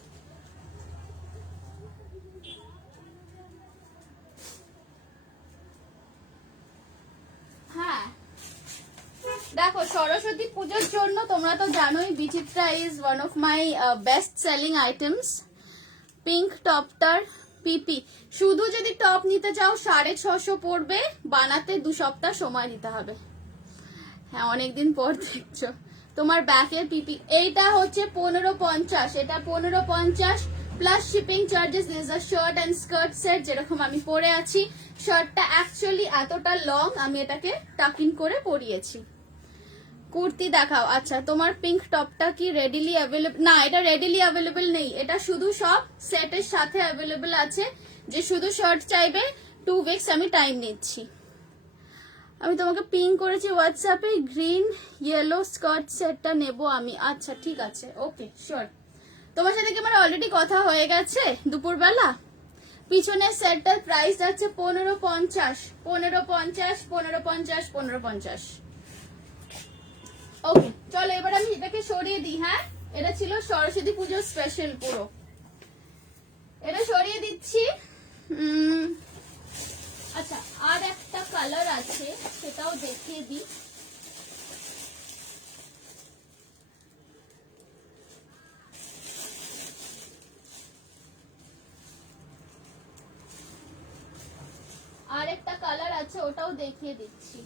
হ্যাঁ দেখো সরস্বতী পুজোর জন্য তোমরা তো জানোই Bichitra is one of my best selling items. Pink টপটার পিপি, শুধু যদি টপ নিতে চাও 650 পড়বে, বানাতে 2 সপ্তাহ সময় দিতে হবে। হ্যাঁ অনেকদিন পর দেখছো। তোমার ব্যাকের পিপি এইটা হচ্ছে 1550, এটা 1550 plus shipping charges. This a shirt and skirt set, যেরকম আমি পরে আছি। শার্টটা অ্যাকচুয়ালি এতটা লং, আমি এটাকে টাক ইন করে পরিয়েছি। কুর্তি দেখাও। আচ্ছা তোমার পিঙ্ক টপটা কি রেডিলি অ্যাভেলেবল? না এটা রেডিলি অ্যাভেলেবল নেই, এটা শুধু সব সেটের সাথে অ্যাভেলেবল আছে। যে শুধু শার্ট চাইবে 2 উইকস আমি টাইম নিচ্ছি। আমি তোমাকে পিং করেছি হোয়াটসঅ্যাপে, গ্রিন ইয়েলো স্কার্ট সেটটা নেব আমি। আচ্ছা ঠিক আছে, ওকে শিওর। তোমার সাথে কি আমার অলরেডি কথা হয়ে গেছে দুপুরবেলা? পিছনের সেটটার প্রাইস যাচ্ছে 1550, 1550, 1550, 1550। ওকে চলো এবার আমি এটাকে সরিয়ে দিই। হ্যাঁ এটা ছিল সরস্বতী পুজোর স্পেশাল, পুরো এটা সরিয়ে দিচ্ছি। আচ্ছা আর একটা কালার আছে সেটাও দেখিয়ে দিই। আছে ওটাও দেখিয়ে দিচ্ছি।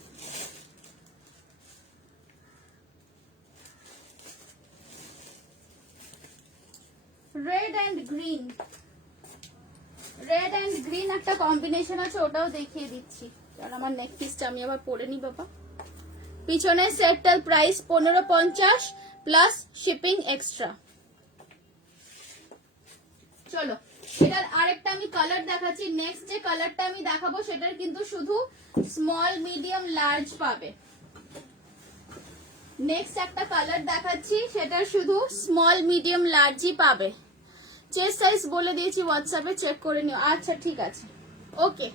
Red and green, red and green একটা কম্বিনেশন আছে, ওটাও দেখিয়ে দিচ্ছি। কারণ আমার নেক পিসটা আমি আবার পরে নি বাবা। পিছনে সেটটার প্রাইস 1550 প্লাস শিপিং এক্সট্রা। চলো এটার আরেকটা আমি কালার দেখাচ্ছি। নেক্সট যে কালারটা আমি দেখাবো সেটার কিন্তু শুধু স্মল মিডিয়াম লার্জ পাবে। নেক্সট একটা কালার দেখাচ্ছি, সেটার শুধু স্মল মিডিয়াম লার্জই পাবে। চেস্ট সাইজ বলে দিয়েছি, হোয়াটসঅ্যাপে চেক করে নিও। আচ্ছা ঠিক আছে, ওকে।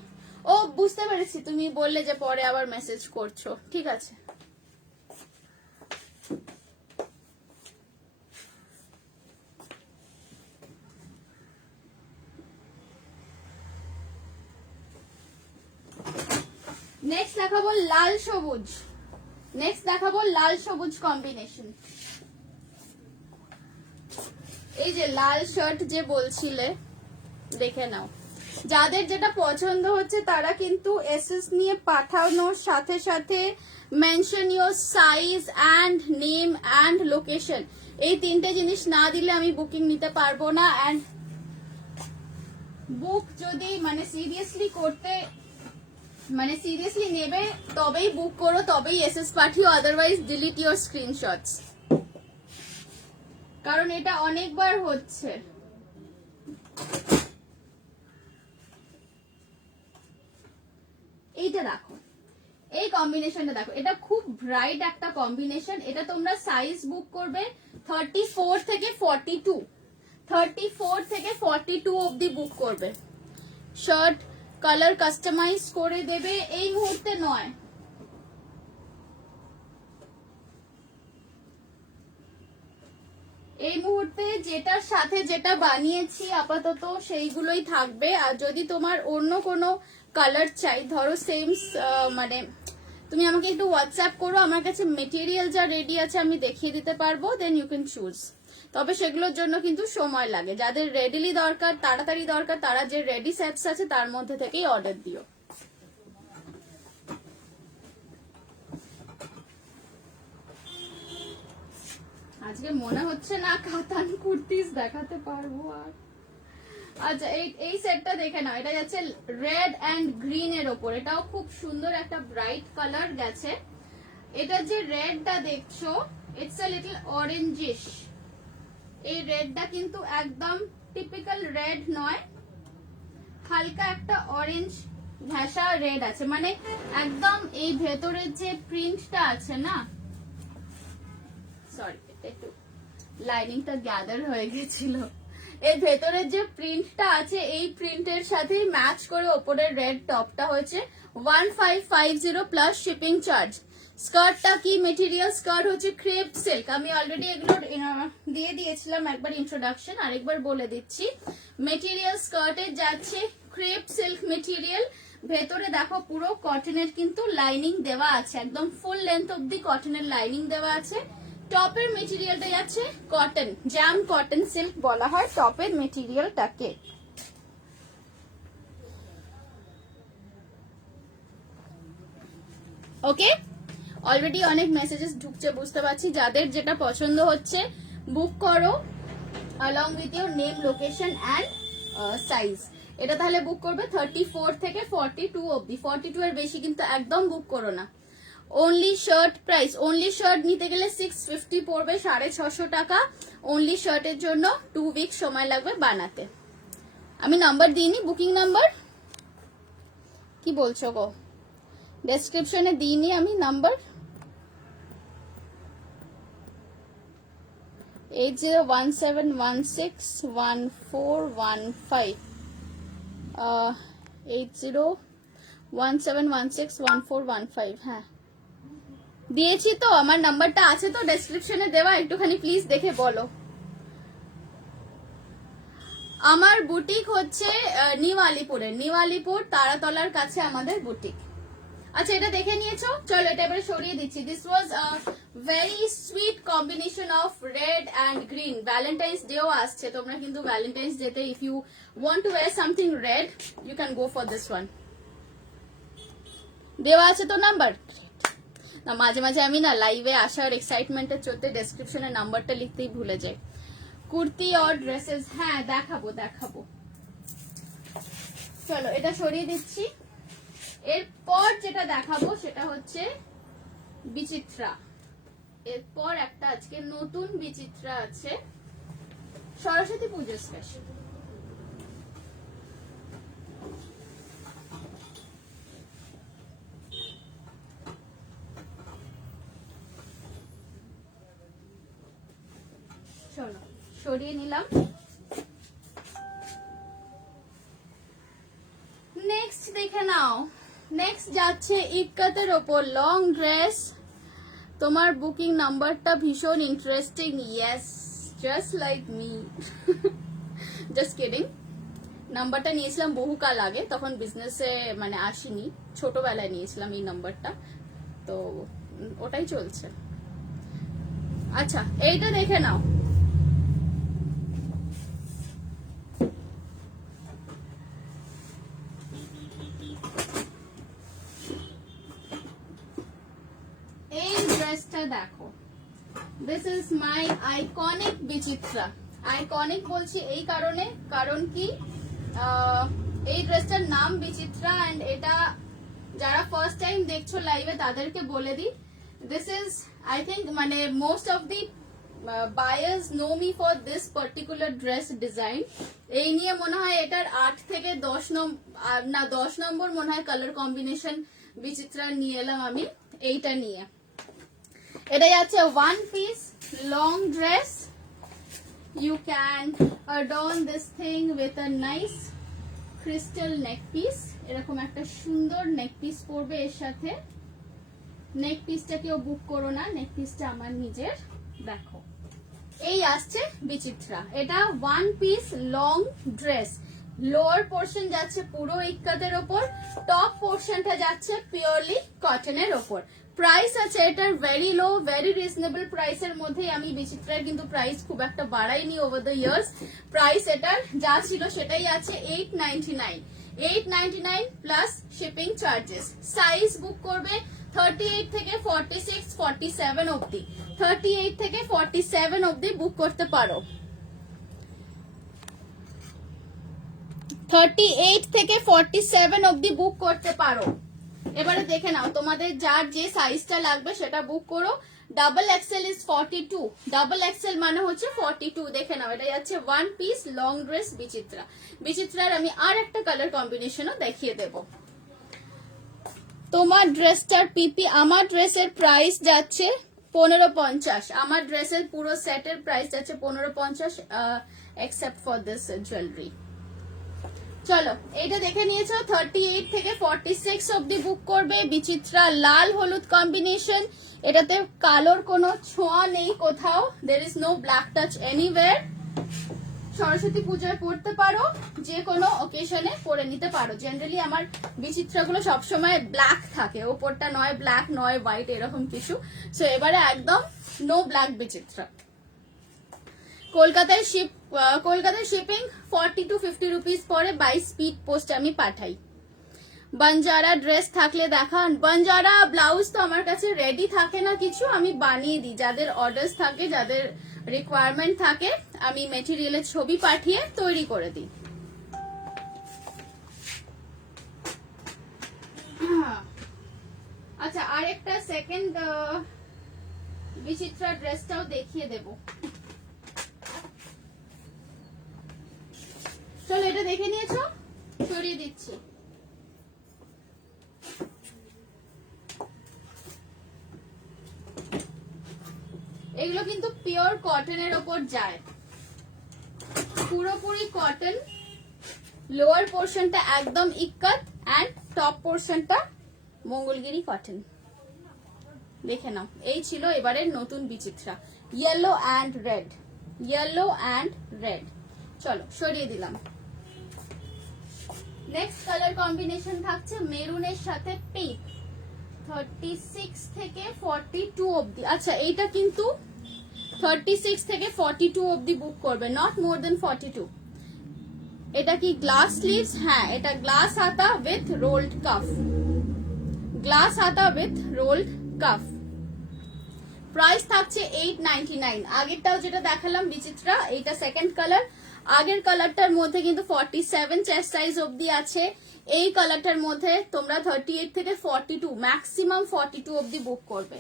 ও বুঝতে পেরেছি, তুমি বললে যে পরে আবার মেসেজ করছো, ঠিক আছে। নেক্সট দেখাবো লাল সবুজ, নেক্সট দেখাবো লাল সবুজ কম্বিনেশন। এই যে লাল শার্ট যে বলছিলে, দেখে নাও। যাদের যেটা পছন্দ হচ্ছে তারা কিন্তু এসএস নিয়ে পাঠানোর সাথে সাথে mention your size and name and location, এই তিনটে জিনিস না দিলে আমি বুকিং নিতে পারবো না। অ্যান্ড বুক যদি মানে সিরিয়াসলি করতে, মানে সিরিয়াসলি নেবে তবেই বুক করো, তবেই এসএস পাঠিও, আদারওয়াইজ ডিলিট ইওর স্ক্রিনশটস। কারণ এটা অনেকবার হচ্ছে। এইটা দেখো, এই কম্বিনেশনটা দেখো, এটা খুব ব্রাইট একটা কম্বিনেশন। এটা তোমরা সাইজ বুক করবে 34 থেকে 42, 34 থেকে 42 অবধি বুক করবে। শার্ট কালার কাস্টমাইজ করে দেবে, এই মুহূর্তে নয়। এই মুহূর্তে যেটার সাথে যেটা বানিয়েছি আপাতত সেইগুলোই থাকবে। আর যদি তোমার অন্য কোনো কালার চাই, ধরো সেম, মানে তুমি আমাকে একটু হোয়াটসঅ্যাপ করো, আমার কাছে মেটেরিয়াল যা রেডি আছে আমি দেখিয়ে দিতে পারবো, দেন ইউ ক্যান চুজ। তবে সেগুলোর জন্য কিন্তু সময় লাগে। যাদের রেডিলি দরকার, তাড়াতাড়ি দরকার, তারা যে রেডি সেটস আছে তার মধ্যে থেকেই অর্ডার দিও। আজকে মনে হচ্ছে না কাতান কুর্তিস দেখাতে পারবো আর। আচ্ছা এই সেটটা দেখে নাও, এটা যাচ্ছে রেড অ্যান্ড গ্রিন এর ওপর। এটাও খুব সুন্দর একটা ব্রাইট কালার গেছে। এটা যে রেডটা দেখছো, ইটস আ লিটল অরেঞ্জিশ। এই রেডটা কিন্তু একদম টিপিক্যাল রেড নয়, হালকা একটা অরেঞ্জ ঘেঁষা রেড আছে। মানে একদম এই ভেতরের যে প্রিন্টটা আছে না, সরি একটু লাইনিংটা গ্যাদার হয়ে গেছিল। এর ভেতরের যে প্রিন্টটা আছে এই প্রিন্টের সাথে ম্যাচ করে ওপরের রেড টপটা হয়েছে 1550 প্লাস শিপিং চার্জ। স্কার্টটা কি মেটেরিয়াল? স্কার্ট হচ্ছে ক্রেপ সিল্ক। আমি অলরেডি এগুলো দিয়ে দিয়েছিলাম একবার ইন্ট্রোডাকশন, আরেকবার বলে দিচ্ছি। মেটেরিয়াল স্কার্টের যাচ্ছে ক্রেপ সিল্ক মেটেরিয়াল। ভেতরে দেখো পুরো কটনের কিন্তু লাইনিং দেওয়া আছে, একদম ফুল লেন্থ অব্দি কটনের লাইনিং দেওয়া আছে। টপের মেটেরিয়ালটা যাচ্ছে কটন, জ্যাম কটন সিল্ক বলা হয় টপের মেটেরিয়ালটাকে। ওকে, অলরেডি অনেক মেসেজেস ঢুকছে বুঝতে পারছি। যাদের যেটা পছন্দ হচ্ছে বুক করো along with your name, location and size। এটা তাহলে বুক করবে 34 থেকে 42 অবধি। 42 এর বেশি কিন্তু একদম বুক করো না। Only shirt price, only shirt নিতে গেলে 650 পড়বে, 650 টাকা। অনলি শার্টের জন্য 2 উইক সময় লাগবে বানাতে। আমি নাম্বার দিইনি, বুকিং নাম্বার কি বলছো গো, ডেসক্রিপশনে দিইনি আমি নাম্বার। 8017161415 8017161415। হ্যাঁ দিয়েছি তো, আমার নাম্বারটা আছে তো ডেসক্রিপশনে দেওয়া, একটুখানি প্লিজ দেখে বলো। আমার বুটিক হচ্ছে নিউ আলিপুরে, নিউ আলিপুর তারাতলার কাছে আমাদের বুটিক। আচ্ছা এটা দেখে নিয়েছো, চলো এটা এবারে সরিয়ে দিচ্ছি। This was a very sweet combination of red and green. Valentine's ডেও আসছে, তোমরা কিন্তু ভ্যালেন্টাইন্স ডেতে if you want to wear something red you can go for this one. দেওয়া আছে তো নাম্বার? না, মাঝে মাঝে আমি না লাইভে আসার এক্সাইটমেন্টের চলতে ডেসক্রিপশনে নাম্বারটা লিখতেই ভুলে যাই। কুর্তি আর ড্রেসেস, হ্যাঁ দেখাবো দেখাবো। চলো এটা সরিয়ে দিচ্ছি। এরপর যেটা দেখাবো সেটা হচ্ছে বিচিত্রা। এরপর একটা আজকে নতুন বিচিত্রা আছে, সরস্বতী পুজো স্পেশাল। চলো সরিয়ে নিলাম। নেক্সট দেখে নাও, নেক্সট যাচ্ছে ইক্কাতের ওপর লং ড্রেস। তোমার বুকিং নাম্বারটা ভীষণ interesting. Yes, just like me. Just kidding. নাম্বারটা নিয়েছিলাম বহুকাল আগে, তখন বিজনেসে মানে আসিনি, ছোটবেলায় নিয়েছিলাম এই নাম্বারটা, তো ওটাই চলছে। আচ্ছা এইটা দেখে নাও। এই ড্রেসটা দেখো, this is my iconic Bichitra. Iconic বলছি এই কারণে, কারণ কি এই ড্রেসটার নাম বিচিত্রা, এন্ড এটা যারা ফার্স্ট টাইম দেখছো লাইভে তাদেরকে বলে দিই, দিস ইজ আই থিঙ্ক মানে most of the buyers know me for this particular dress design. এই নিয়ে মনে হয় এটার 8 থেকে 10 নম্বর মনে হয় কালার কম্বিনেশন বিচিত্রা নিয়ে এলাম আমি এইটা নিয়ে। এটা যাচ্ছে one piece long dress. You can adorn this thing with a nice crystal neck piece. এরকম একটা সুন্দর নেক পিস পরবে এর সাথে। নেক পিসটা কেউ বুক করো না, নেক পিসটা আমার নিজের। দেখো এই আসছে বিচিত্রা, এটা one piece long dress. Lower portion যাচ্ছে পুরো ইক্কাতের ওপর, টপ পোর্শনটা যাচ্ছে পিওরলি কটনের ওপর। প্রাইস আছে এটার ভেরি লো, ভেরি রিজনেবল প্রাইসের মধ্যেই। আমি বিচিত্রার কিন্তু প্রাইস খুব একটা বাড়াইনি ওভার দ্য ইয়ার্স। প্রাইস এটার যা ছিল সেটাই আছে, 899 899 plus shipping charges. Size book করবে 38 থেকে 46 47 অবধি, 38 থেকে 47 অবধি বুক করতে পারো। 38 থেকে 47 অবধি বুক করতে পারো। এবারে দেখে নাও তোমাদের যার যে সাইজটা লাগবে সেটা বুক করো। Double XL is 42, double XL মানে হচ্ছে 42। দেখে নাও এটা যাচ্ছে ওয়ান পিস লং ড্রেস বিচিত্রা। বিচিত্রার আমি আর একটা কালার কম্বিনেশনও দেখিয়ে দেব। তোমার ড্রেসটার পিপি, আমার ড্রেসের প্রাইস যাচ্ছে 1550। আমার ড্রেসের পুরো সেটের প্রাইস যাচ্ছে 1550 এক্সেপ্ট ফর দিস জুয়েলারি। চলো এইটা দেখে নিয়েছো, 38 থেকে 46 অবধি বুক করবে। বিচিত্রা লাল হলুদ কম্বিনেশন, এটাতে কালোর কোনো ছোঁয়া নেই কোথাও, there is no black touch anywhere. Saraswati পূজায় পড়তে পারো, যে কোনো অকেশনে পরে নিতে পারো। জেনারেলি আমার বিচিত্রাগুলো সবসময় ব্ল্যাক থাকে, ওপরটা নয় ব্ল্যাক নয় হোয়াইট এরকম কিছু। সো এবারে একদম নো ব্ল্যাক বিচিত্রা। কলকাতায় শিপিং 40 to 50 রুপিস পরে, বাই স্পিড পোস্ট আমি পাঠাই। বানজারা ড্রেস থাকলে দেখান। বানজারা ব্লাউজ তো আমার কাছে রেডি থাকে না কিছু, আমি বানিয়ে দিই। যাদের অর্ডার্স থাকে, যাদের রিকোয়ারমেন্ট থাকে, আমি মেটেরিয়ালের ছবি পাঠিয়ে তৈরি করে দিই। আচ্ছা আরেকটা সেকেন্ড বিচিত্রা ড্রেসটাও দেখিয়ে দেব। চলো এটা দেখে নিয়েছো, সরিয়ে দিচ্ছি। এগুলো কিন্তু পিওর কটনের ওপর যায়, পুরোপুরি কটন। লোয়ার পোর্শনটা একদম ইক্কাত এন্ড টপ পোর্শনটা মঙ্গলগিরি কটন। দেখে নাও, এই ছিল এবারের নতুন Bichitra, yellow and red, yellow and red. চলো সরিয়ে দিলাম। নেক্সট কালার কম্বিনেশন থাকছে মেরুনের সাথে পিঙ্ক, 36 থেকে 42 অবধি। আচ্ছা এইটা কিন্তু 36 থেকে 42 অবধি বুক করবে, নট মোর দেন 42। এটা কি গ্লাস স্লিভস? হ্যাঁ এটা গ্লাস হাতা উইথ রোলড কাফ, গ্লাস হাতা উইথ রোল্ড কাফ। প্রাইস থাকছে 899। আগেরটাও যেটা দেখালাম বিচিত্রা, এইটা সেকেন্ড কালার। আগের কালারটার মধ্যে কিন্তু 47 চেস্ট সাইজ অবধি আছে। এই কালারটার মধ্যে তোমরা 38 থেকে 42, ম্যাক্সিমাম 42 অবধি বুক করবে।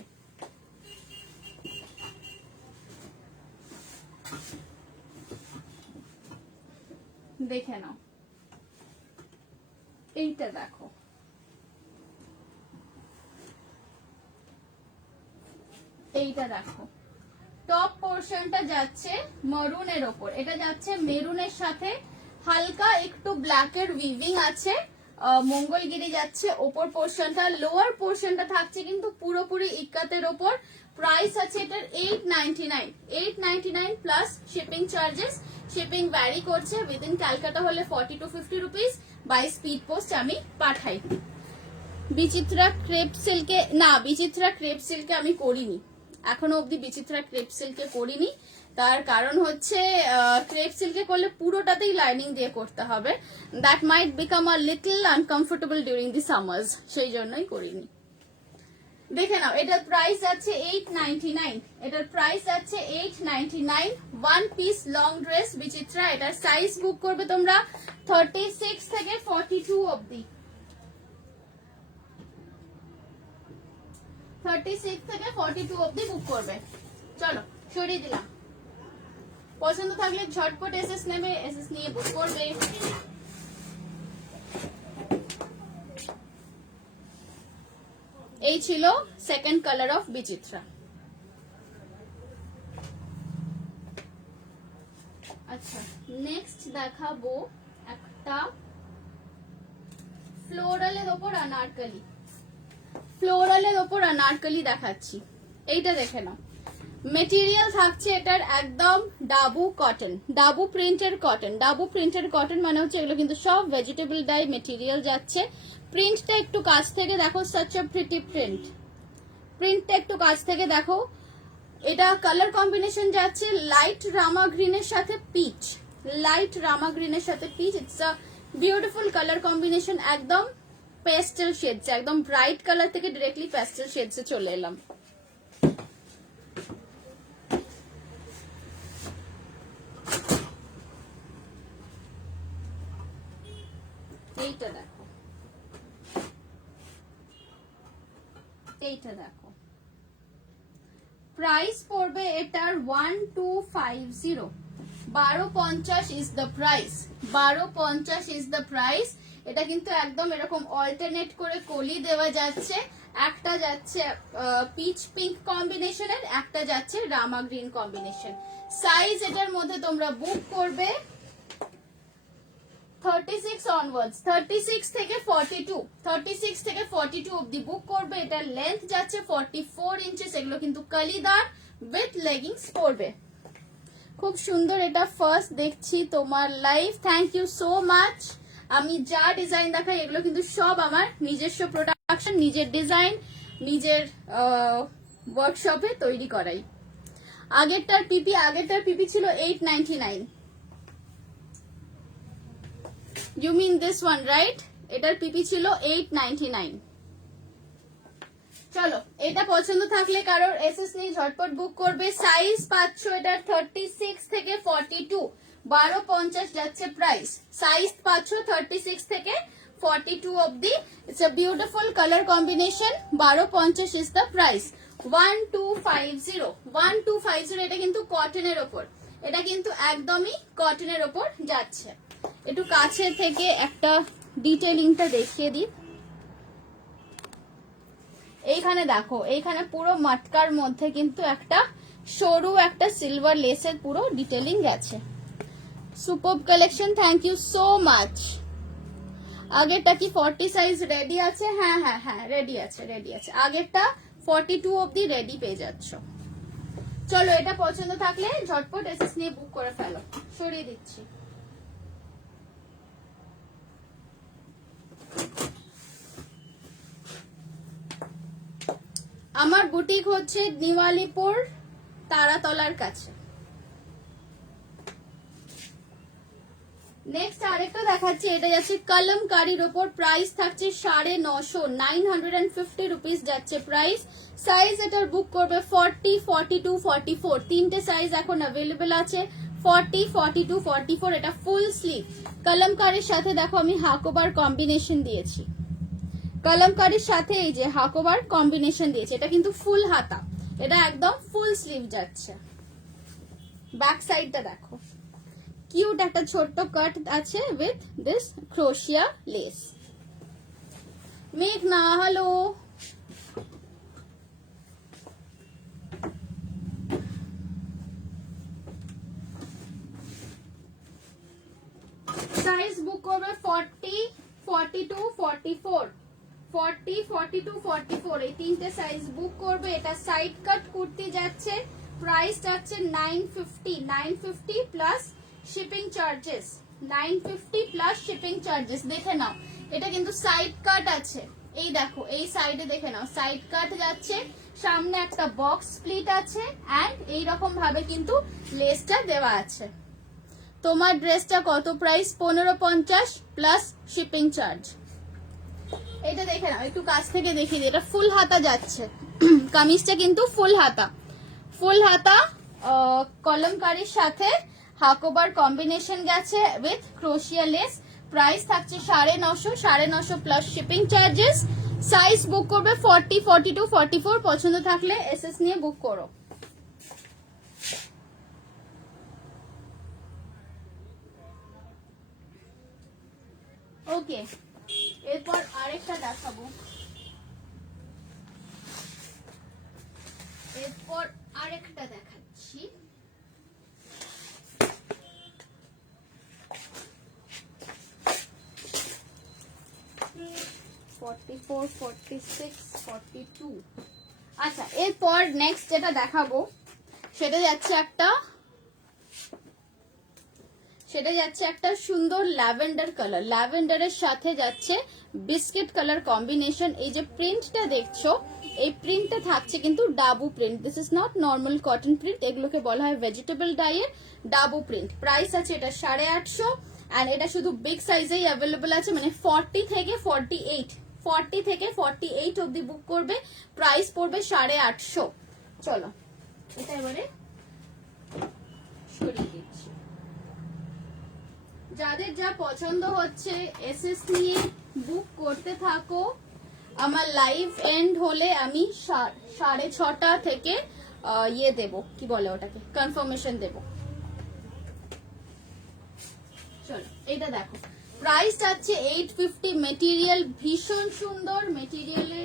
দেখে নাও, এইটা দেখো, এইটা দেখো। টপ পোর্শনটা যাচ্ছে মারুনের ওপর, এটা যাচ্ছে মেরুনের সাথে হালকা একটু ব্ল্যাকের উইভিং আছে। মঙ্গলগিরি যাচ্ছে ওপর পোর্শনটা। লোয়ার পোর্শনটা থাকছে কিন্তু পুরোপুরি ইক্কাতের ওপর। প্রাইস আছে এটার 899। 899 plus shipping charges. Shipping vary করছে, উইদিন ক্যালকাটা হলে 40 to 50 rupees, by speed post আমি পাঠাই। বিচিত্রা ক্রেপ সিল্কে, না বিচিত্রা ক্রেপ সিল্কে আমি করিনি এখনো অবধি, বিচিত্রা ক্রেপ সিল্কে করিনি। তার কারণ হচ্ছে ক্রেপ সিল্কে করলে পুরোটাতেই লাইনিং দিয়ে করতে হবে, that might become a little uncomfortable during the summers, সেই জন্যই করিনি। দেখে নাও, এটার প্রাইস আছে 899। এটার প্রাইস আছে 899। ওয়ান পিস লং ড্রেস বিচিত্রা। এটার সাইজ বুক করবে তোমরা 36 থেকে 42 অবধি। 36 থেকে 42 অবধি বুক করবে। চলো সরিয়ে দিলাম। পছন্দ থাকলে ঝটপট এসএস নেবে, এসএস নিয়ে বুক করবে। এই ছিল সেকেন্ড কালার অফ বিচিত্রা। আচ্ছা, নেক্সট দেখাবো একটা ফ্লোরালের ওপর আনারকলি। ফ্লোরালের ওপর আনারকলি দেখাচ্ছি, এইটা দেখে নাও। মেটেরিয়াল থাকছে এটার একদম ডাবু কটন, ডাবু প্রিন্টের কটন। ডাবু প্রিন্টের কটন মানে হচ্ছে এগুলো কিন্তু সব ভেজিটেবল ডাই মেটেরিয়াল যাচ্ছে। প্রিন্টটা একটু কাছ থেকে দেখো, সাচ আ প্রিটি প্রিন্ট। প্রিন্টটা একটু কাছ থেকে দেখো। এটা কালার কম্বিনেশন যাচ্ছে লাইট রামা গ্রিনের সাথে পিচ, লাইট রামা গ্রিনের সাথে পিচ। It's a beautiful colour combination, একদম পেস্টেল শেডস, একদম ব্রাইট কালার থেকে ডিরেক্টলি পেস্টেল শেডস এ চলে এলাম। এইটা দেখো, এইটা দেখো। প্রাইস পড়বে এটার 1250। 1250 is the price. 1250 is the price. এটা কিন্তু একদম এরকম অল্টারনেট করে কলি দেওয়া যাচ্ছে। একটা যাচ্ছে পিচ পিঙ্ক কম্বিনেশনের, একটা যাচ্ছে রামা গ্রিন কম্বিনেশন। সাইজ এটার মধ্যে তোমরা বুক করবে 36 অনওয়ার্ডস, 36 থেকে 42, 36 থেকে 42 অবধি বুক করবে। এটার লেন্থ যাচ্ছে 44 ইঞ্চেস। এগুলো কিন্তু কালিদার উইথ লেগিংস পড়বে। খুব সুন্দর। এটা ফার্স্ট দেখছি তোমার live, thank you so much. আমি যা ডিজাইন দেখাই এগুলো কিন্তু সব আমার নিজস্ব প্রোডাকশন, নিজের ডিজাইন, নিজের ওয়ার্কশপে তৈরি করাই। আগেরটার পিপি ছিল 899। You mean this one, right? এটার পিপি ছিল 899। চলো, এটা পছন্দ থাকলে কারোর এসএস নিয়ে ঝটপট বুক করবে। সাইজ পাচ্ছ এটার 36 থেকে 42। 1250 যাচ্ছে প্রাইস। সাইজ পাচ্ছ 36 থেকে 42 অবধি। It's a beautiful colour combination. 1250 is the price. 1250, 1250। এটা কিন্তু কটনের ওপর, এটা কিন্তু একদমই কটনের ওপর যাচ্ছে। একটু কাছে থেকে একটা ডিটেইলিংটা দেখিয়ে দিই। এইখানে দেখো, এইখানে পুরো মাটকার মধ্যে কিন্তু একটা সরু একটা সিলভার লেসের পুরো ডিটেইলিং গেছে। Superb collection, thank you so much. আগেরটা কি 40 সাইজ রেডি আছে? হ্যাঁ হ্যাঁ হ্যাঁ, রেডি আছে, রেডি আছে। আগেরটা 42 অবধি রেডি পেয়ে যাচ্ছ। চলো, এটা পছন্দ থাকলে ঝটপট এসএস নিয়ে বুক করে ফেলো। সরিয়ে দিচ্ছি। আমার বুটিক হচ্ছে দিওয়ালিপুর তারাতলার কাছে। নেক্সট আরেকটা দেখাচ্ছি, এটা যাচ্ছে কলমকারীর ওপর, প্রাইস থাকছে 950, 950 রুপিস যাচ্ছে প্রাইস। সাইজ এটার বুক করবে 40, 42, 44, তিনটে সাইজ এখন অ্যাভেলেবেল আছে, 40, 42, 44। এটা ফুল স্লিভ কলমকারীর সাথে, দেখো আমি হাকোবার কম্বিনেশন দিয়েছি, কলমকারীর সাথে এই যে হাকোবার কম্বিনেশন দিয়েছি, এটা কিন্তু ফুল হাতা, এটা একদম ফুল স্লিভ যাচ্ছে। ব্যাক সাইডটা দেখো, কিউট একটা ছোট্ট কাট আছে উইথ দিস ক্রোশিয়া লেস। মেঘনা হ্যালো, সাইজ বুক করবে 40, 42, 44, 40, 42, 44 এই তিনটে সাইজ বুক করবে। এটা সাইড কাট কুর্তি যাচ্ছে, প্রাইস যাচ্ছে 950, 950 plus shipping charges, 950 plus shipping charges. দেখে নাও এটা কিন্তু সাইড কাট আছে, এই দেখো এই সাইডে দেখে নাও সাইড কাট যাচ্ছে, সামনে একটা বক্স স্প্লিট আছে এন্ড এইরকম ভাবে কিন্তু লেসটা দেওয়া আছে। তোমার ড্রেসটা কত প্রাইস? 1550 plus shipping charge. এটা দেখে নাও, একটু কাছ থেকে দেখিয়ে দিই, এটা ফুল হাতা যাচ্ছে, কামিজটা কিন্তু ফুল হাতা, ফুল হাতা কলমকারীর সাথে হাকোবার কম্বিনেশন গেছে উইথ ক্রোশিয়া লেস। প্রাইস থাকছে 950, 950 plus shipping charges. Size book করবে 40, 42, 44। পছন্দ থাকলে এসএস নিয়ে বুক করো। ওকে, এরপর আরেকটা দেখাবো, এরপর আরেকটা দেখাচ্ছি। আচ্ছা, এরপর নেক্সট যেটা দেখাবো সেটা যাচ্ছে একটা সুন্দর ল্যাভেন্ডার কালার, ল্যাভেন্ডারের সাথে যাচ্ছে বিস্কিট কালার কম্বিনেশন। এই যে প্রিন্টটা দেখছো, এই প্রিন্টটা থাকছে কিন্তু dabu print, this is not normal cotton print, এগুলোকে বলা হয় ভেজিটেবল ডাইয়ের ডাবু প্রিন্ট। প্রাইস আছে এটা 850 এন্ড এটা শুধু বিগ সাইজেই অ্যাভেলেবল আছে, মানে 40 থেকে 48, 40 থেকে 48 অব্দি বুক করবে, প্রাইস পড়বে 850। চলো এটা এবারে সরিয়ে দিচ্ছি। যাদের যা পছন্দ হচ্ছে এসএস নিয়ে বুক করতে থাকো। আমার লাইভ এন্ড হলে আমি 6:30 থেকে ইয়ে দেব, কি বলে ওটাকে, কনফার্মেশন দেব। চলো এটা দেখো, প্রাইস যাচ্ছে 850, মেটেরিয়াল ভীষণ সুন্দর, মেটেরিয়ালে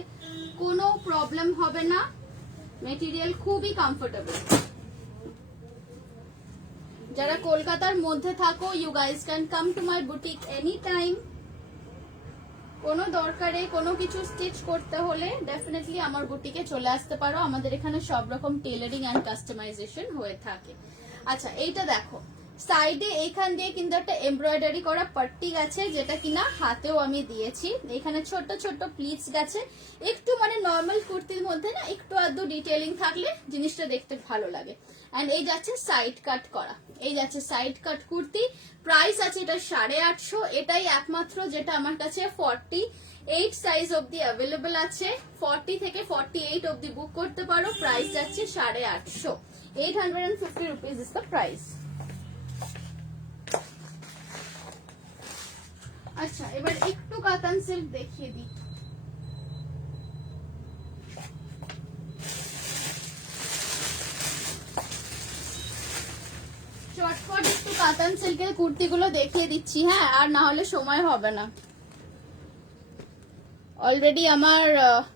কোনো প্রবলেম হবে না, মেটেরিয়াল খুবই কমফোর্টেবল। যারা কলকাতার মধ্যে থাকো, you guys can come to my boutique any time. কোনো দরকারে কোনো কিছু স্টিচ করতে হলে ডেফিনেটলি আমার বুটিকে চলে আসতে পারো, আমাদের এখানে সব রকম টেলারিং এন্ড কাস্টমাইজেশন হয়ে থাকে। আচ্ছা এইটা দেখো, সাইডে এইখান দিয়ে কিন্তু একটা এমব্রয়ডারি করা পাট্টি গেছে, যেটা কিনা হাতেও আমি দিয়েছি। এখানে ছোট ছোট প্লিটস গেছে, একটু মানে নর্মাল কুর্তির মধ্যে না একটু আধটু ডিটেইলিং থাকলে জিনিসটা দেখতে ভালো লাগে। এন্ড এই যাচ্ছে সাইড কাট করা, এই যাচ্ছে সাইড কাট কুর্তি। প্রাইস আছে এটা 850, এটাই একমাত্র যেটা আমার কাছে 48 সাইজ অব্দি অ্যাভেলেবল আছে, 40 থেকে 48 অব্দি বুক করতে পারো। প্রাইস যাচ্ছে 850, 850 রুপিস ইজ দ্য প্রাইস। আচ্ছা এবার একটু কাতান সিল্ক দেখিয়ে দিই। চটপট একটু কাতান সিল্কের কুর্তিগুলো দেখিয়ে দিচ্ছি, হ্যাঁ, আর না হলে সময় হবে না। অলরেডি আমার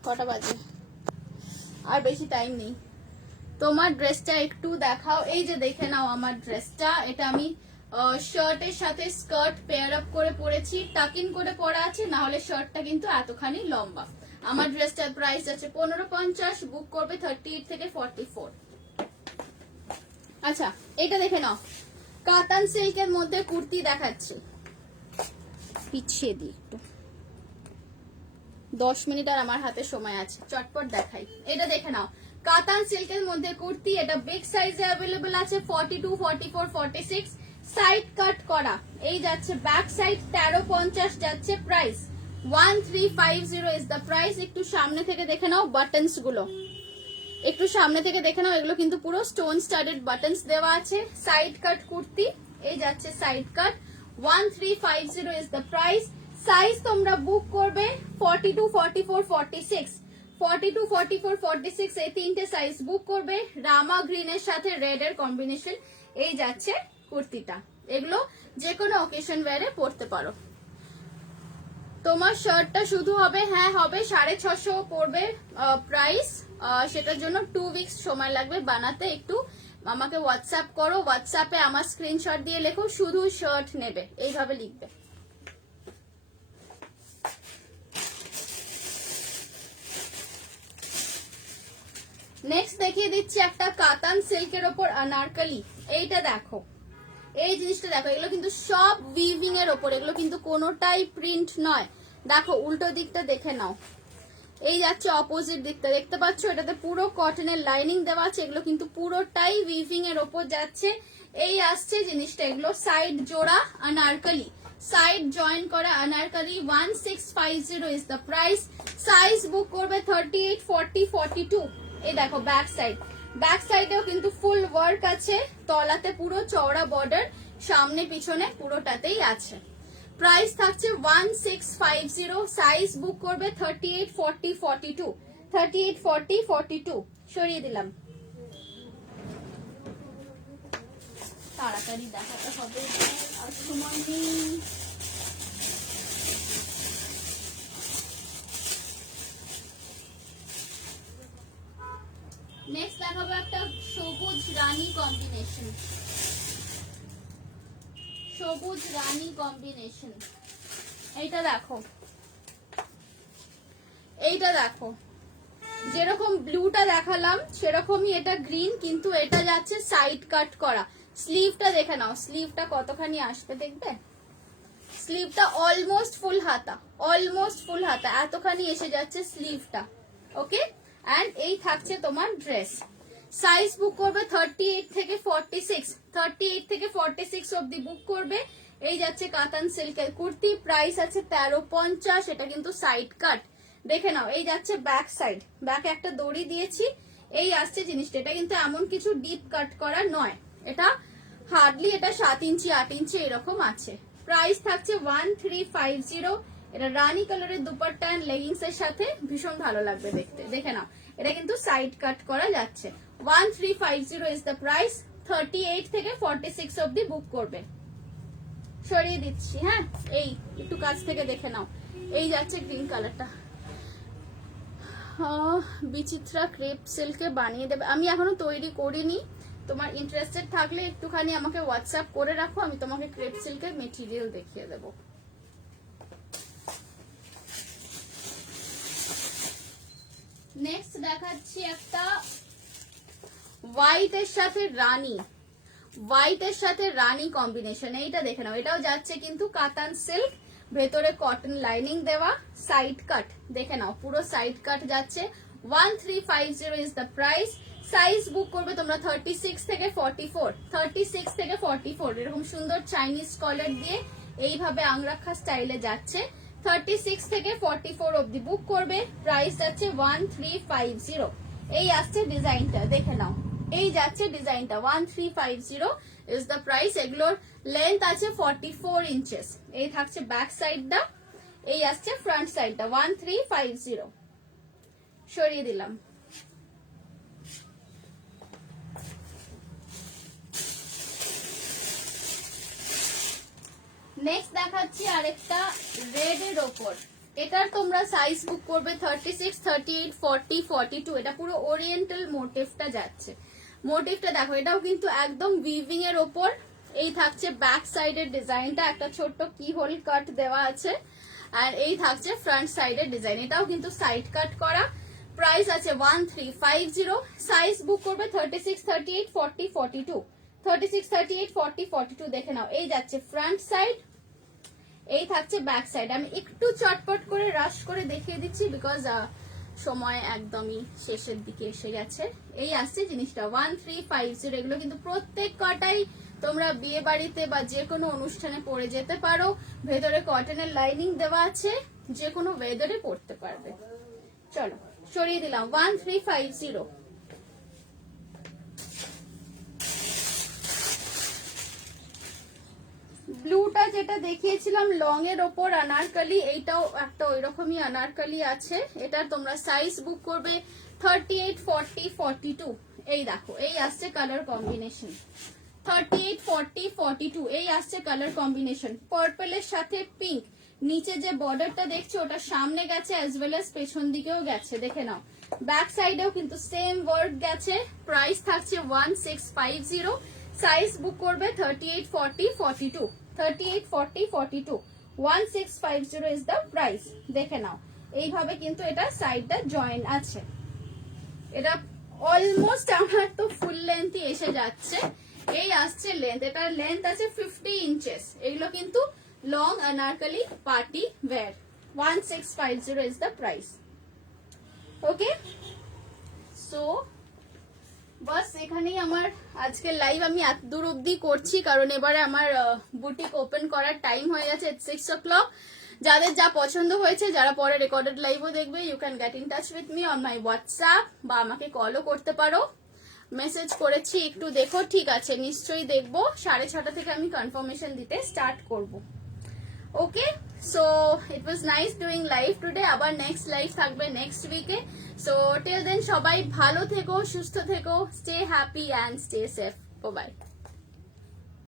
কটা বাজে, আর বেশি টাইম নেই। তোমার ড্রেসটা একটু দেখাও। এই যে দেখে নাও আমার ড্রেসটা, এটা আমি শার্টের সাথে স্কার্ট পেয়ার আপ করে পরেছি, টাক ইন করে পরা আছে, না হলে শার্টটা কিন্তু এতখানি লম্বা। আমার ড্রেসটার প্রাইস আছে 1550, বুক করবে 38 থেকে 44। আচ্ছা এটা দেখে নাও, কাতান সিল্কের মধ্যে কুর্তি দেখাচ্ছি, পিছিয়ে দিই একটু, 10 মিনিট আর আমার হাতে সময় আছে, চটপট দেখাই। এটা দেখে নাও, কাতান সিল্কের মধ্যে কুর্তি, এটা বিগ সাইজে অ্যাভেলেবল আছে, 42, 44, 46। সাইড কাট করা, এই যাচ্ছে ব্যাক সাইড 1350 যাচ্ছে প্রাইস, 1350 ইজ দ্য প্রাইস। একটু সামনে থেকে দেখে নাও বাটনস গুলো, একটু সামনে থেকে দেখে নাও, এগুলো কিন্তু পুরো স্টোন স্টাডেড বাটনস দেওয়া আছে। সাইড কাট কুর্তি, এই যাচ্ছে side cut, 1350 is the price. Size তোমরা বুক করবে 42, 44, 46, 42, 44, 46 এই তিনটে সাইজ বুক করবে। রামা গ্রিনের সাথে রেড এর কম্বিনেশন, এই যাচ্ছে কুর্তিটা। এগুলো যে কোনো অকেশন ওয়্যারে পরতে পারো। তোমার শার্টটা শুধু হবে, হ্যাঁ হবে 650 পড়বে প্রাইস, সেটার জন্য 2 উইকস সময় লাগবে বানাতে। একটু আমাকে হোয়াটসঅ্যাপ করো, হোয়াটসঅ্যাপে আমার স্ক্রিনশট দিয়ে লেখো শুধু শার্ট নেবে, এইভাবে লিখবে। নেক্সট দেখিয়ে দিচ্ছি একটা কাতান সিল্কের ওপর আনারকলি। এইটা দেখো, এই জিনিসটা দেখো, এগুলো কিন্তু সব উইভিং এর ওপর, এগুলো কিন্তু কোনোটাই প্রিন্ট নয়। দেখো উল্টো দিকটা দেখে নাও, এই যাচ্ছে অপোজিট দিকটা, দেখতে পাচ্ছ এটাতে পুরো কটনের লাইনিং দেওয়া আছে, এগুলো কিন্তু পুরোটাই উইভিং এর ওপর যাচ্ছে। এই আসছে জিনিসটা, এগুলো সাইড জোড়া আনারকলি, সাইড জয়েন করা anarkali, 1650 is the price. Size book করবে 38, 40, 42। এই দেখো ব্যাক সাইড, ব্যাক সাইডেও কিন্তু ফুল ওয়ার্ক আছে, তলাতে পুরো চওড়া বর্ডার, সামনে পিছনে পুরোটাতেই আছে। প্রাইস থাকছে 1650, সাইজ বুক করবে 38, 40, 42, 38, 40, 42। সরিয়ে দিলাম, তাড়াতাড়ি দেখাতে হবে আর সময় নেই। নেক্সট দেখাবো একটা সবুজ রানী কম্বিনেশন, সবুজ রানী কম্বিনেশন। এইটা দেখো, এইটা দেখো, যেরকম ব্লুটা দেখালাম সেরকমই এটা গ্রিন, কিন্তু এটা যাচ্ছে সাইড কাট করা। স্লিভটা দেখে নাও, স্লিভটা কতখানি আসবে দেখবে, স্লিভটা অলমোস্ট ফুল হাতা, অলমোস্ট ফুল হাতা এতখানি এসে যাচ্ছে স্লিভটা। ওকে, অ্যান্ড এই থাকছে তোমার ড্রেস। সাইজ বুক করবে 38 থেকে 46, 38 থেকে 46 অব্দি বুক করবে। এই যাচ্ছে কাতান সিল্কের কুর্তি, প্রাইস আছে 1350, এটা কিন্তু সাইড কাট দেখে নাও। এই যাচ্ছে ব্যাক সাইড, ব্যাকে একটা দড়ি দিয়েছি, এই আসছে জিনিসটা, এটা কিন্তু এমন কিছু ডিপ কাট করা নয়, এটা হার্ডলি এটা 7 ইঞ্চি 8 ইঞ্চি এরকম আছে। প্রাইস থাকছে 1350। এটা রানী কালারের দুপাট্টা এন্ড লেগিংস এর সাথে ভীষণ ভালো লাগবে দেখতে, দেখে নাও। এটা কিন্তু সাইড কাট করা যাচ্ছে, 1350 ইজ দ্য প্রাইস। 38 থেকে 46 অব্দি বুক করবে। সরিয়ে দিচ্ছি, হ্যাঁ এই একটু কাছ থেকে দেখে নাও। এই যাচ্ছে গ্রিন কালারটা, বিচিত্রা ক্রেপ সিল্কে বানিয়ে দেবে, আমি এখনো তৈরি করিনি। তোমার ইন্টারেস্টেড থাকলে একটুখানি আমাকে হোয়াটসঅ্যাপ করে রাখো, আমি তোমাকে ক্রেপ সিল্কের মেটেরিয়াল দেখিয়ে দেবো। নেক্সট দেখাচ্ছি একটা হোয়াইট এর সাথে রানী, হোয়াইট এর সাথে রানী কম্বিনেশন। এইটা দেখে নাও, এটাও যাচ্ছে কিন্তু কাতান সিল্ক, ভেতরে কটন লাইনিং দেওয়া, সাইড কাট দেখে নাও, পুরো সাইড কাট যাচ্ছে। 1350 is the price. Size book করবে তোমরা 36 থেকে 44, 36 থেকে 44। এরকম সুন্দর চাইনিজ কলার দিয়ে এইভাবে আংরাখা স্টাইলে যাচ্ছে। 36 থেকে 44 অব্দি বুক করবে। প্রাইস যাচ্ছে 1350। এই আসছে ডিজাইনটা, দেখে নাও, এই যাচ্ছে ডিজাইনটা, 1350 ইজ দ্য প্রাইস। এগুলোর লেন্থ আছে 44 ইঞ্চেস। এই থাকছে ব্যাক সাইডটা, এই আসছে ফ্রন্ট সাইডটা, 1350। সরিয়ে দিলাম। নেক্সট দেখাচ্ছি আরেকটা রেড এর ওপর। এটার তোমরা সাইজ বুক করবে 36, 38, 40, 42। এটা পুরো ওরিয়েন্টাল মোটিভটা যাচ্ছে। মোটিভটা দেখো, এটাও কিন্তু একদম উইভিং এর ওপর। এই থাকছে ব্যাক সাইডের ডিজাইনটা, একটা ছোট্ট কি হোল কাট দেওয়া আছে, আর এই থাকছে ফ্রন্ট সাইডের ডিজাইন, এটাও কিন্তু সাইড কাট করা। প্রাইস আছে 1350। সাইজ বুক করবে 36, 38, 40, 42, 36, 38, 40, 42। দেখে নাও, এই যাচ্ছে ফ্রন্ট সাইড, এই থাকছে ব্যাক সাইড। আমি একটু চটপট করে রাশ করে দেখিয়ে দিচ্ছি, বিকজ সময় একদমই শেষের দিকে এসে গেছে। এই আসছে জিনিসটা 1350। এগুলো কিন্তু প্রত্যেক কটাই তোমরা বিয়ে বাড়িতে বা যে কোনো অনুষ্ঠানে পরে যেতে পারো। ভেতরে কটনের লাইনিং দেওয়া আছে, যে কোনো ওয়েদারে পরতে পারবে। চলো সরিয়ে দিলাম 1350। ব্লুটা যেটা দেখিয়েছিলাম লং এর ওপর আনারকলি, এইটাও একটা ওইরকমই আনারকলি আছে। এটা তোমরা সাইজ বুক করবে 38, 40, 42। এই দেখো এই আসছে কালার কম্বিনেশন 38, 40, 42 এই আসছে কালার কম্বিনেশন। পার্পলের সাথে পিঙ্ক, নিচে যে বর্ডারটা দেখছো ওটা সামনে গেছে অ্যাজ ওয়েল অ্যাজ পেছন দিকেও গেছে, দেখে নাও। ব্যাক সাইডেও কিন্তু সেম ওয়ার্ক গেছে। প্রাইস থাকছে 1650। সাইজ বুক করবে 38, 40, 42, 38, 40, 42, 1650 ইজ দ্য প্রাইস। দেখে নাও এইভাবে কিন্তু এটা সাইডটা জয়েন আছে। এটা অলমোস্ট আমার তো ফুল লেন্থই এসে যাচ্ছে। এই আসছে লেন্থ, এটার লেন্থ আছে 50 ইঞ্চেস। এগুলো কিন্তু long anarkali party wear. 1650 is the price. Okay, so বাস এখানেই আমার আজকের লাইভ আমি এত দূর অব্দি করছি, কারণ এবারে আমার বুটিক ওপেন করার টাইম হয়ে গেছে 6 o'clock। যাদের যা পছন্দ হয়েছে, যারা পরে রেকর্ডেড লাইভও দেখবে, you can get in touch with me on my WhatsApp, বা আমাকে কলও করতে পারো। মেসেজ করেছি একটু দেখো, ঠিক আছে নিশ্চয়ই দেখবো। 6:30 থেকে আমি কনফার্মেশন দিতে স্টার্ট করব। Okay, so it was nice doing live today. আবার নেক্সট লাইভ থাকবে নেক্সট উইকে। সো টিল দেন সবাই ভালো থেকো, সুস্থ থেকো, stay happy and stay safe. By.